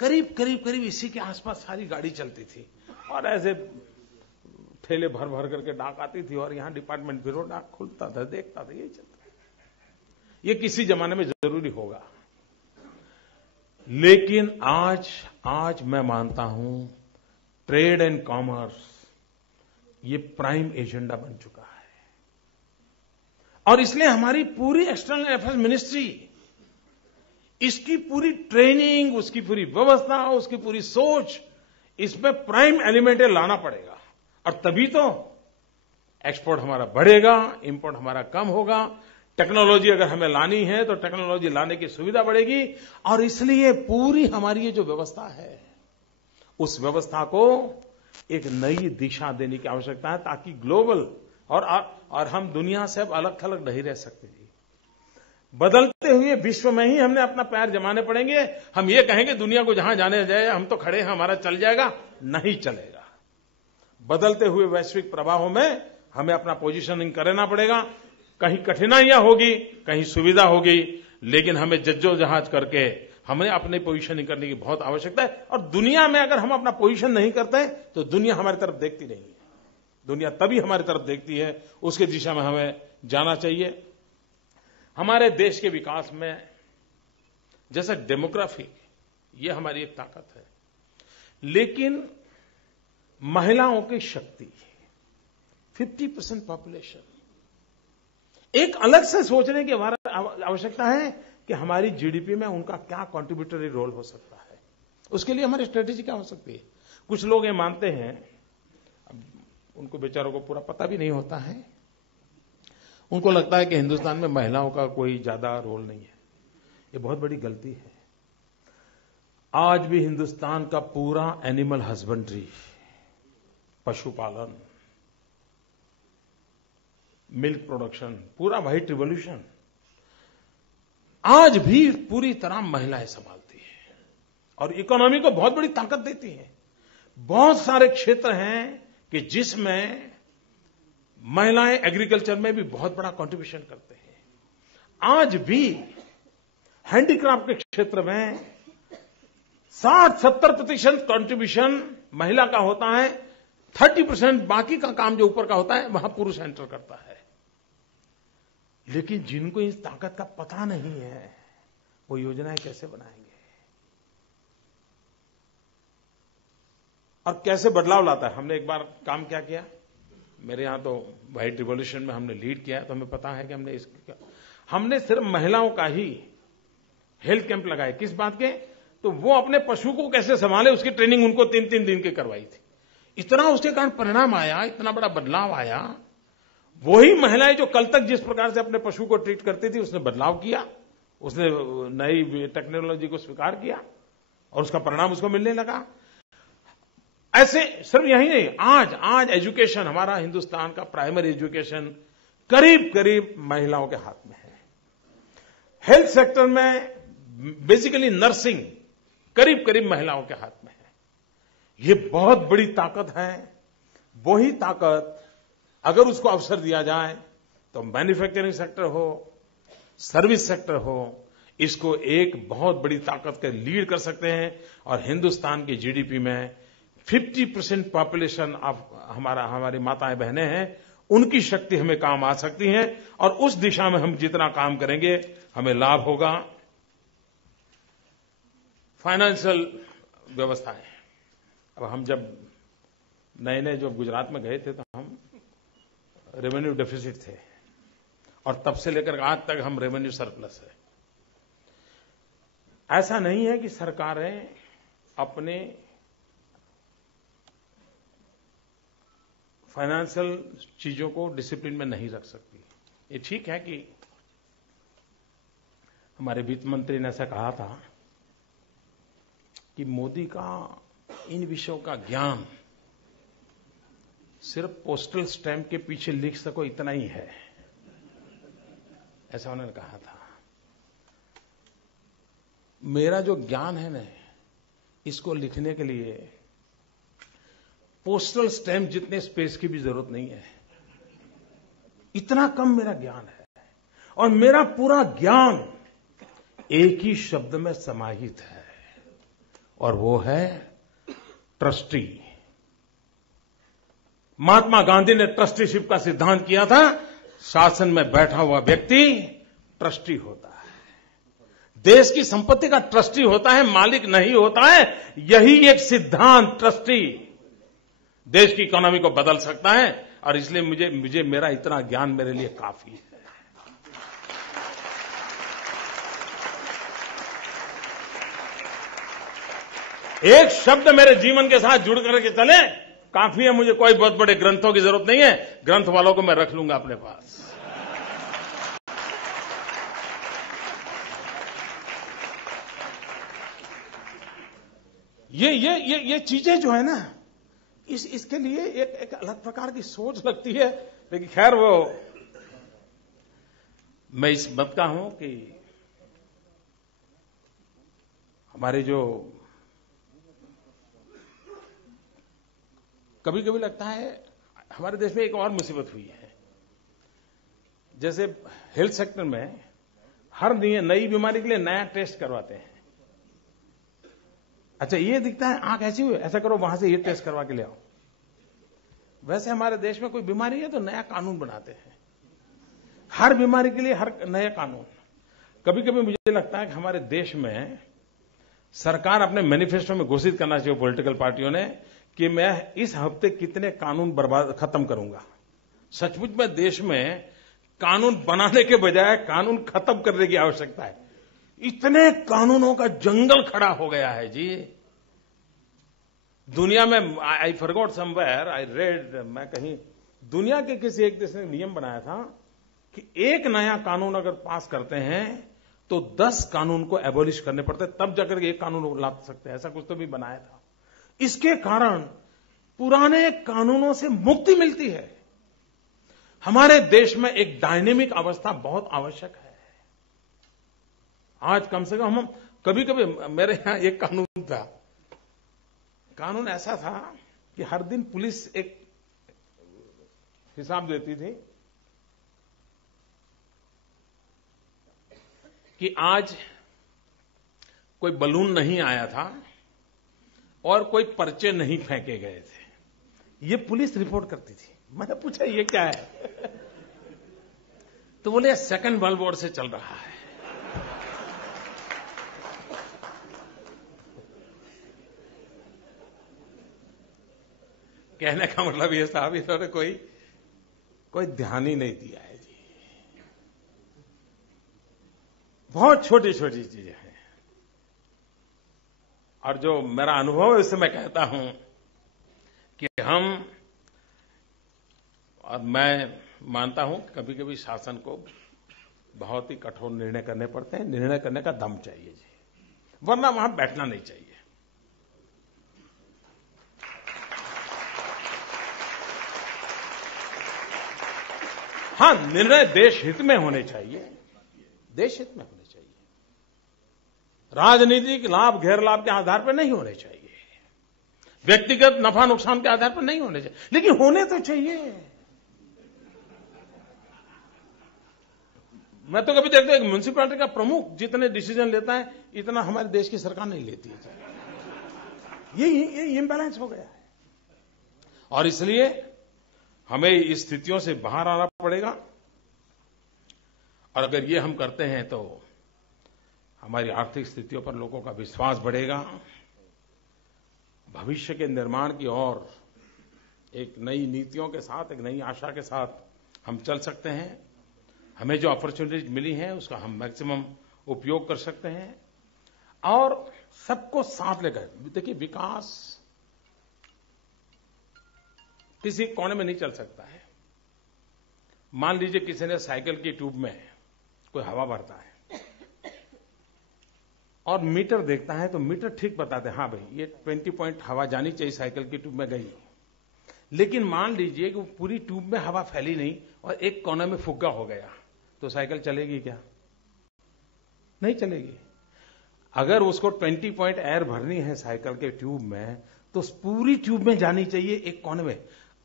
करीब इसी के आसपास सारी गाड़ी चलती थी। और ऐसे ठेले भर भर करके डाक आती थी और यहां डिपार्टमेंट ब्यूरो डाक खुलता था, देखता था, यही चलता। ये किसी जमाने में जरूरी होगा, लेकिन आज मैं मानता हूं ट्रेड एंड कॉमर्स ये प्राइम एजेंडा बन चुका है। और इसलिए हमारी पूरी एक्सटर्नल अफेयर्स मिनिस्ट्री, इसकी पूरी ट्रेनिंग, उसकी पूरी व्यवस्था, उसकी पूरी सोच, इसमें प्राइम एलिमेंट लाना पड़ेगा। और तभी तो एक्सपोर्ट हमारा बढ़ेगा, इंपोर्ट हमारा कम होगा। टेक्नोलॉजी अगर हमें लानी है तो टेक्नोलॉजी लाने की सुविधा बढ़ेगी। और इसलिए पूरी हमारी ये जो व्यवस्था है, उस व्यवस्था को एक नई दिशा देने की आवश्यकता है, ताकि ग्लोबल और हम दुनिया से अब अलग थलग नहीं रह सकते। बदलते हुए विश्व में ही हमने अपना पैर जमाने पड़ेंगे। हम ये कहेंगे दुनिया को जहां जाने जाए, हम तो खड़े हैं, हमारा चल जाएगा, नहीं चलेगा। बदलते हुए वैश्विक प्रवाहों में हमें अपना पोजीशनिंग करना पड़ेगा। कहीं कठिनाइयां होगी, कहीं सुविधा होगी, लेकिन हमें जद्दोजहद करके हमें अपनी पोजीशनिंग करने की बहुत आवश्यकता है। और दुनिया में अगर हम अपना पोजीशन नहीं करते तो दुनिया हमारी तरफ देखती नहीं है। दुनिया तभी हमारी तरफ देखती है, उसकी दिशा में हमें जाना चाहिए। हमारे देश के विकास में जैसे डेमोग्राफी, ये हमारी एक ताकत है, लेकिन महिलाओं की शक्ति, 50% पॉपुलेशन, एक अलग से सोचने की आवश्यकता है कि हमारी जीडीपी में उनका क्या कंट्रीब्यूटरी रोल हो सकता है। उसके लिए हमारी स्ट्रेटेजी क्या हो सकती है। कुछ लोग ये मानते हैं, उनको बेचारों को पूरा पता भी नहीं होता है, उनको लगता है कि हिंदुस्तान में महिलाओं का कोई ज्यादा रोल नहीं है। ये बहुत बड़ी गलती है। आज भी हिंदुस्तान का पूरा एनिमल हस्बेंड्री, पशुपालन, मिल्क प्रोडक्शन, पूरा व्हाइट रिवॉल्यूशन आज भी पूरी तरह महिलाएं संभालती है और इकोनॉमी को बहुत बड़ी ताकत देती है। बहुत सारे क्षेत्र हैं कि जिसमें महिलाएं एग्रीकल्चर में भी बहुत बड़ा कंट्रीब्यूशन करते हैं। आज भी हैंडीक्राफ्ट के क्षेत्र में 60-70% कंट्रीब्यूशन महिला का होता है, 30% बाकी का काम जो ऊपर का होता है वहां पुरुष एंटर करता है। लेकिन जिनको इस ताकत का पता नहीं है, वो योजनाएं कैसे बनाएंगे और कैसे बदलाव लाता है। हमने एक बार काम क्या किया, मेरे यहां तो व्हाइट रिवॉल्यूशन में हमने लीड किया, तो हमें पता है कि हमने सिर्फ महिलाओं का ही हेल्थ कैंप लगाए। किस बात के, तो वो अपने पशु को कैसे संभाले उसकी ट्रेनिंग उनको 3-3 दिन की करवाई थी। इतना उसके कारण परिणाम आया, इतना बड़ा बदलाव आया। वही महिलाएं जो कल तक जिस प्रकार से अपने पशु को ट्रीट करती थी, उसने बदलाव किया, उसने नई टेक्नोलॉजी को स्वीकार किया और उसका परिणाम उसको मिलने लगा। ऐसे सिर्फ यही नहीं, आज एजुकेशन, हमारा हिंदुस्तान का प्राइमरी एजुकेशन करीब महिलाओं के हाथ में है। हेल्थ सेक्टर में बेसिकली नर्सिंग करीब महिलाओं के हाथ में है। ये बहुत बड़ी ताकत है। वही ताकत अगर उसको अवसर दिया जाए तो मैन्युफैक्चरिंग सेक्टर हो, सर्विस सेक्टर हो, इसको एक बहुत बड़ी ताकत के लीड कर सकते हैं। और हिंदुस्तान की जीडीपी में 50% पॉपुलेशन हमारी माताएं बहनें हैं, उनकी शक्ति हमें काम आ सकती है और उस दिशा में हम जितना काम करेंगे हमें लाभ होगा। फाइनेंशियल व्यवस्थाएं, अब हम जब नए जो गुजरात में गए थे तो हम रेवेन्यू डेफिसिट थे और तब से लेकर आज तक हम रेवेन्यू सरप्लस है। ऐसा नहीं है कि सरकारें अपने फाइनेंशियल चीजों को डिसिप्लिन में नहीं रख सकती। ये ठीक है कि हमारे वित्त मंत्री ने ऐसा कहा था कि मोदी का इन विषयों का ज्ञान सिर्फ पोस्टल स्टैम्प के पीछे लिख सको इतना ही है, ऐसा उन्होंने कहा था। मेरा जो ज्ञान है ना, इसको लिखने के लिए पोस्टल स्टैम्प जितने स्पेस की भी जरूरत नहीं है, इतना कम मेरा ज्ञान है। और मेरा पूरा ज्ञान एक ही शब्द में समाहित है, और वो है ट्रस्टी। महात्मा गांधी ने ट्रस्टीशिप का सिद्धांत किया था। शासन में बैठा हुआ व्यक्ति ट्रस्टी होता है, देश की संपत्ति का ट्रस्टी होता है, मालिक नहीं होता है। यही एक सिद्धांत, ट्रस्टी, देश की इकोनॉमी को बदल सकता है। और इसलिए मुझे मेरा इतना ज्ञान मेरे लिए काफी है। एक शब्द मेरे जीवन के साथ जुड़ करके चले, काफी है। मुझे कोई बहुत बड़े ग्रंथों की जरूरत नहीं है। ग्रंथ वालों को मैं रख लूंगा अपने पास। ये चीजें जो है ना, इसके लिए एक अलग प्रकार की सोच लगती है। लेकिन खैर, वो मैं इस मत का हूं कि हमारे जो कभी कभी लगता है हमारे देश में एक और मुसीबत हुई है। जैसे हेल्थ सेक्टर में हर नई बीमारी के लिए नया टेस्ट करवाते हैं। अच्छा, ये दिखता है आंख ऐसी हुई, ऐसा करो, वहां से ये टेस्ट करवा के ले आओ। वैसे हमारे देश में कोई बीमारी है तो नया कानून बनाते हैं, हर बीमारी के लिए हर नया कानून। कभी कभी मुझे लगता है कि हमारे देश में सरकार अपने मैनिफेस्टो में घोषित करना चाहिए, पॉलिटिकल पार्टियों ने, कि मैं इस हफ्ते कितने कानून खत्म करूंगा। सचमुच में देश में कानून बनाने के बजाय कानून खत्म करने की आवश्यकता है। इतने कानूनों का जंगल खड़ा हो गया है जी दुनिया में। I forgot somewhere, I read, मैं कहीं दुनिया के किसी एक देश ने नियम बनाया था कि एक नया कानून अगर पास करते हैं तो 10 कानून को एबॉलिश करने पड़ते, तब जाकर एक कानून ला सकते हैं। ऐसा कुछ तो भी बनाया था। इसके कारण पुराने कानूनों से मुक्ति मिलती है। हमारे देश में एक डायनेमिक अवस्था बहुत आवश्यक है। आज कम से कम हम कभी कभी, मेरे यहां एक कानून था, कानून ऐसा था कि हर दिन पुलिस एक हिसाब देती थी कि आज कोई बलून नहीं आया था और कोई पर्चे नहीं फेंके गए थे। ये पुलिस रिपोर्ट करती थी। मैंने पूछा ये क्या है? तो बोले सेकंड वर्ल्ड वॉर से चल रहा है। कहने का मतलब ये साहब, इन्होंने कोई ध्यान ही नहीं दिया है जी। बहुत छोटी छोटी चीजें हैं। और जो मेरा अनुभव है उससे मैं कहता हूं कि और मैं मानता हूं कि कभी कभी शासन को बहुत ही कठोर निर्णय करने पड़ते हैं। निर्णय करने का दम चाहिए जी, वरना वहां बैठना नहीं चाहिए। हां, निर्णय देश हित में होने चाहिए, देश हित में होने चाहिए। राजनीतिक लाभ गैर लाभ के आधार पर नहीं होने चाहिए, व्यक्तिगत नफा नुकसान के आधार पर नहीं होने चाहिए, लेकिन होने तो चाहिए। मैं तो कभी देखता हूं म्युनिसिपैलिटी का प्रमुख जितने डिसीजन लेता है इतना हमारे देश की सरकार नहीं लेती है। ये इम्बैलेंस हो गया है। और इसलिए हमें इस स्थितियों से बाहर आना पड़ेगा। और अगर ये हम करते हैं तो हमारी आर्थिक स्थितियों पर लोगों का विश्वास बढ़ेगा। भविष्य के निर्माण की ओर एक नई नीतियों के साथ, एक नई आशा के साथ हम चल सकते हैं। हमें जो अपॉर्चुनिटीज मिली हैं उसका हम मैक्सिमम उपयोग कर सकते हैं और सबको साथ लेकर। देखिए, विकास किसी कोने में नहीं चल सकता है। मान लीजिए किसी ने साइकिल की ट्यूब में कोई हवा भरता है और मीटर देखता है तो मीटर ठीक बताते हैं, हाँ भाई ये 20 पॉइंट हवा जानी चाहिए साइकिल की ट्यूब में गई। लेकिन मान लीजिए कि वो पूरी ट्यूब में हवा फैली नहीं और एक कोने में फुग्गा हो गया, तो साइकिल चलेगी क्या? नहीं चलेगी। अगर उसको 20 पॉइंट एयर भरनी है साइकिल के ट्यूब में, तो पूरी ट्यूब में जानी चाहिए, एक कोने में।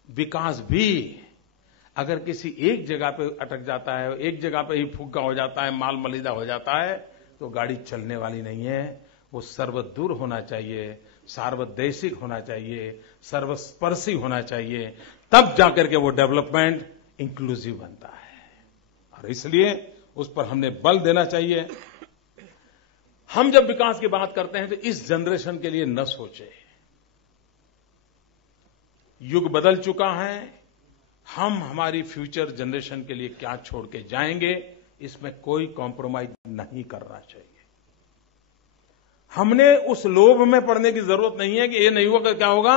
विकास भी अगर किसी एक जगह पे अटक जाता है, एक जगह पे ही फुग्गा हो जाता है, माल मलिदा हो जाता है, तो गाड़ी चलने वाली नहीं है। वो सर्वदूर होना चाहिए, सार्वदेशिक होना चाहिए, सर्वस्पर्शी होना चाहिए, तब जाकर के वो डेवलपमेंट इंक्लूसिव बनता है। और इसलिए उस पर हमने बल देना चाहिए। हम जब विकास की बात करते हैं तो इस जनरेशन के लिए न सोचे। युग बदल चुका है, हम हमारी फ्यूचर जनरेशन के लिए क्या छोड़ के जाएंगे, इसमें कोई कॉम्प्रोमाइज नहीं करना चाहिए। हमने उस लोभ में पड़ने की जरूरत नहीं है कि ये नहीं होगा क्या होगा।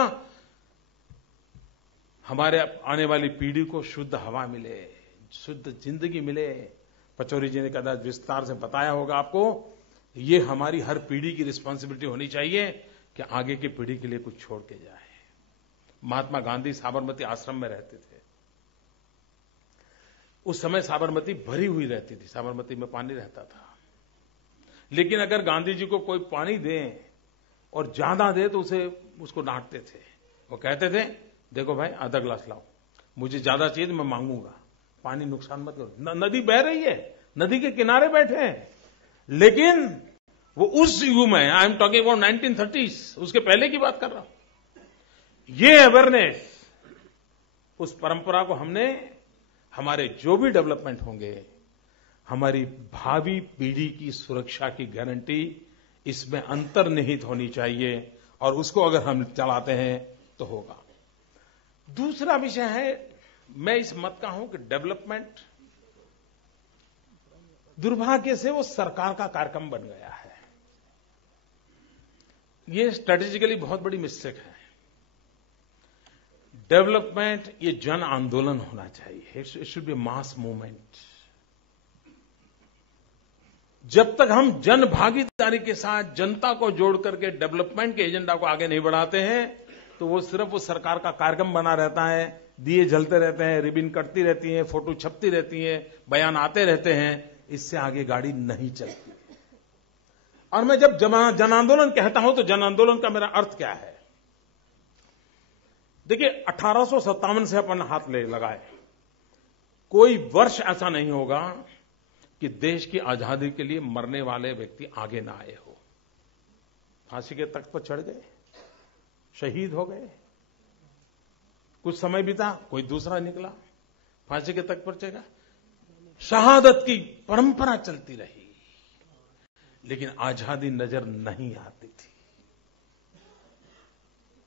हमारे आने वाली पीढ़ी को शुद्ध हवा मिले, शुद्ध जिंदगी मिले। पचौरी जी ने कदाच विस्तार से बताया होगा आपको। ये हमारी हर पीढ़ी की रिस्पांसिबिलिटी होनी चाहिए कि आगे की पीढ़ी के लिए कुछ छोड़ के जाए। महात्मा गांधी साबरमती आश्रम में रहते थे। उस समय साबरमती भरी हुई रहती थी, साबरमती में पानी रहता था। लेकिन अगर गांधी जी को कोई पानी दे और ज्यादा दे तो उसको डांटते थे। वो कहते थे, देखो भाई आधा ग्लास लाओ, मुझे ज्यादा चाहिए तो मैं मांगूंगा, पानी नुकसान मत करो। नदी बह रही है, नदी के किनारे बैठे हैं, लेकिन वो उस युग में, I am talking about 1930s, उसके पहले की बात कर रहा हूं। ये अवेयरनेस, उस परंपरा को हमने, हमारे जो भी डेवलपमेंट होंगे, हमारी भावी पीढ़ी की सुरक्षा की गारंटी इसमें अंतर्निहित होनी चाहिए, और उसको अगर हम चलाते हैं तो होगा। दूसरा विषय है, मैं इस मत का हूं कि डेवलपमेंट दुर्भाग्य से वो सरकार का कार्यक्रम बन गया है। ये स्ट्रेटेजिकली बहुत बड़ी मिस्टेक है। डेवलपमेंट ये जन आंदोलन होना चाहिए। It should be mass movement. जब तक हम जन भागीदारी के साथ जनता को जोड़ करके डेवलपमेंट के एजेंडा को आगे नहीं बढ़ाते हैं, तो वो सिर्फ वो सरकार का कार्यक्रम बना रहता है। दिए जलते रहते हैं, रिबन कटती रहती है, फोटो छपती रहती है, बयान आते रहते हैं, इससे आगे गाड़ी नहीं चलती। और मैं जब जन आंदोलन कहता हूं तो जन आंदोलन का मेरा अर्थ क्या है? देखिए, 1857 से अपन हाथ लगाए, कोई वर्ष ऐसा नहीं होगा कि देश की आजादी के लिए मरने वाले व्यक्ति आगे ना आए हो। फांसी के तख्त पर चढ़ गए, शहीद हो गए, कुछ समय बीता, कोई दूसरा निकला, फांसी के तख्त पर चढ़ा, शहादत की परंपरा चलती रही, लेकिन आजादी नजर नहीं आती थी।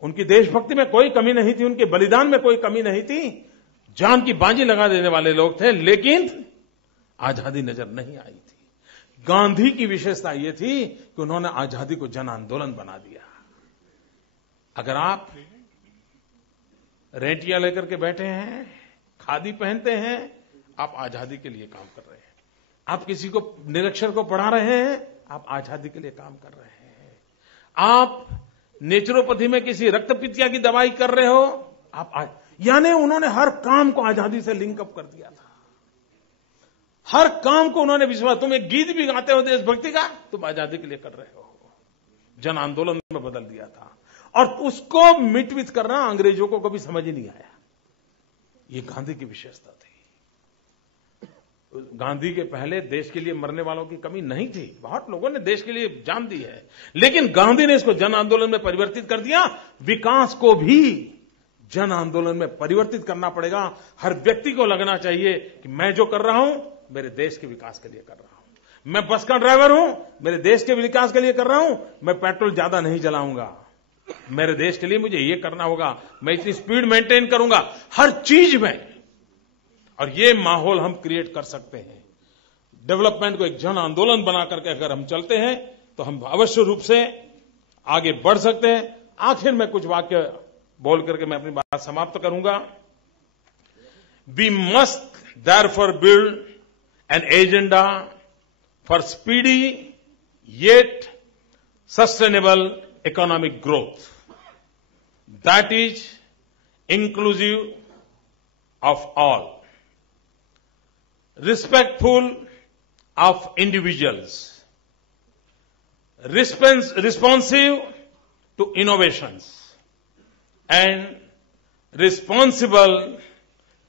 उनकी देशभक्ति में कोई कमी नहीं थी, उनके बलिदान में कोई कमी नहीं थी, जान की बाजी लगा देने वाले लोग थे, लेकिन आजादी नजर नहीं आई थी। गांधी की विशेषता यह थी कि उन्होंने आजादी को जन आंदोलन बना दिया। अगर आप रेटियां लेकर के बैठे हैं, खादी पहनते हैं, आप आजादी के लिए काम कर रहे हैं। आप किसी को निरक्षर को पढ़ा रहे हैं, आप आजादी के लिए काम कर रहे हैं। आप नेचुरोपैथी में किसी रक्तपितिया की दवाई कर रहे हो, आप यानी उन्होंने हर काम को आजादी से लिंक अप कर दिया था। हर काम को उन्होंने विश्वास, तुम एक गीत भी गाते हो देशभक्ति का, तुम आजादी के लिए कर रहे हो, जन आंदोलन में बदल दिया था। और उसको मिटवित करना अंग्रेजों को कभी समझ ही नहीं आया। ये गांधी की विशेषता थी। गांधी के पहले देश के लिए मरने वालों की कमी नहीं थी, बहुत लोगों ने देश के लिए जान दी है, लेकिन गांधी ने इसको जन आंदोलन में परिवर्तित कर दिया। विकास को भी जन आंदोलन में परिवर्तित करना पड़ेगा। हर व्यक्ति को लगना चाहिए कि मैं जो कर रहा हूं मेरे देश के विकास के लिए कर रहा हूं। मैं बस का ड्राइवर हूं, मेरे देश के विकास के लिए कर रहा हूं। मैं पेट्रोल ज्यादा नहीं जलाऊंगा, मेरे देश के लिए मुझे ये करना होगा, मैं इतनी स्पीड मेंटेन करूंगा हर चीज में। और ये माहौल हम क्रिएट कर सकते हैं। डेवलपमेंट को एक जन आंदोलन बना करके अगर हम चलते हैं तो हम अवश्य रूप से आगे बढ़ सकते हैं। आखिर में कुछ वाक्य बोल करके मैं अपनी बात समाप्त करूंगा। We must therefore build an agenda for speedy yet sustainable economic growth. That is inclusive of all, respectful of individuals, responsive to innovations, and responsible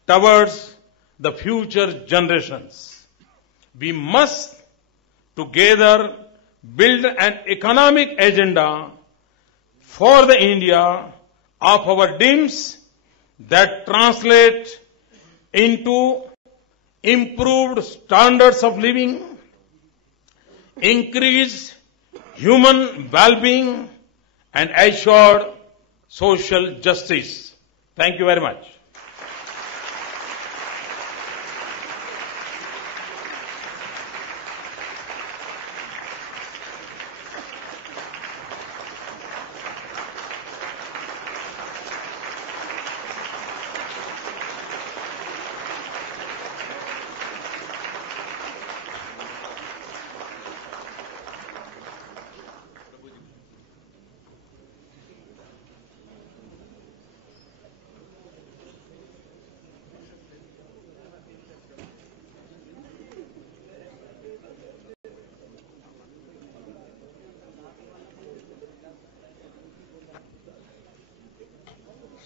towards the future generations. We must together build an economic agenda for the India of our dreams that translate into improved standards of living, increased human well-being, and assured social justice. Thank you very much.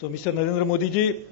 So, Mr. Narendra Modi ji,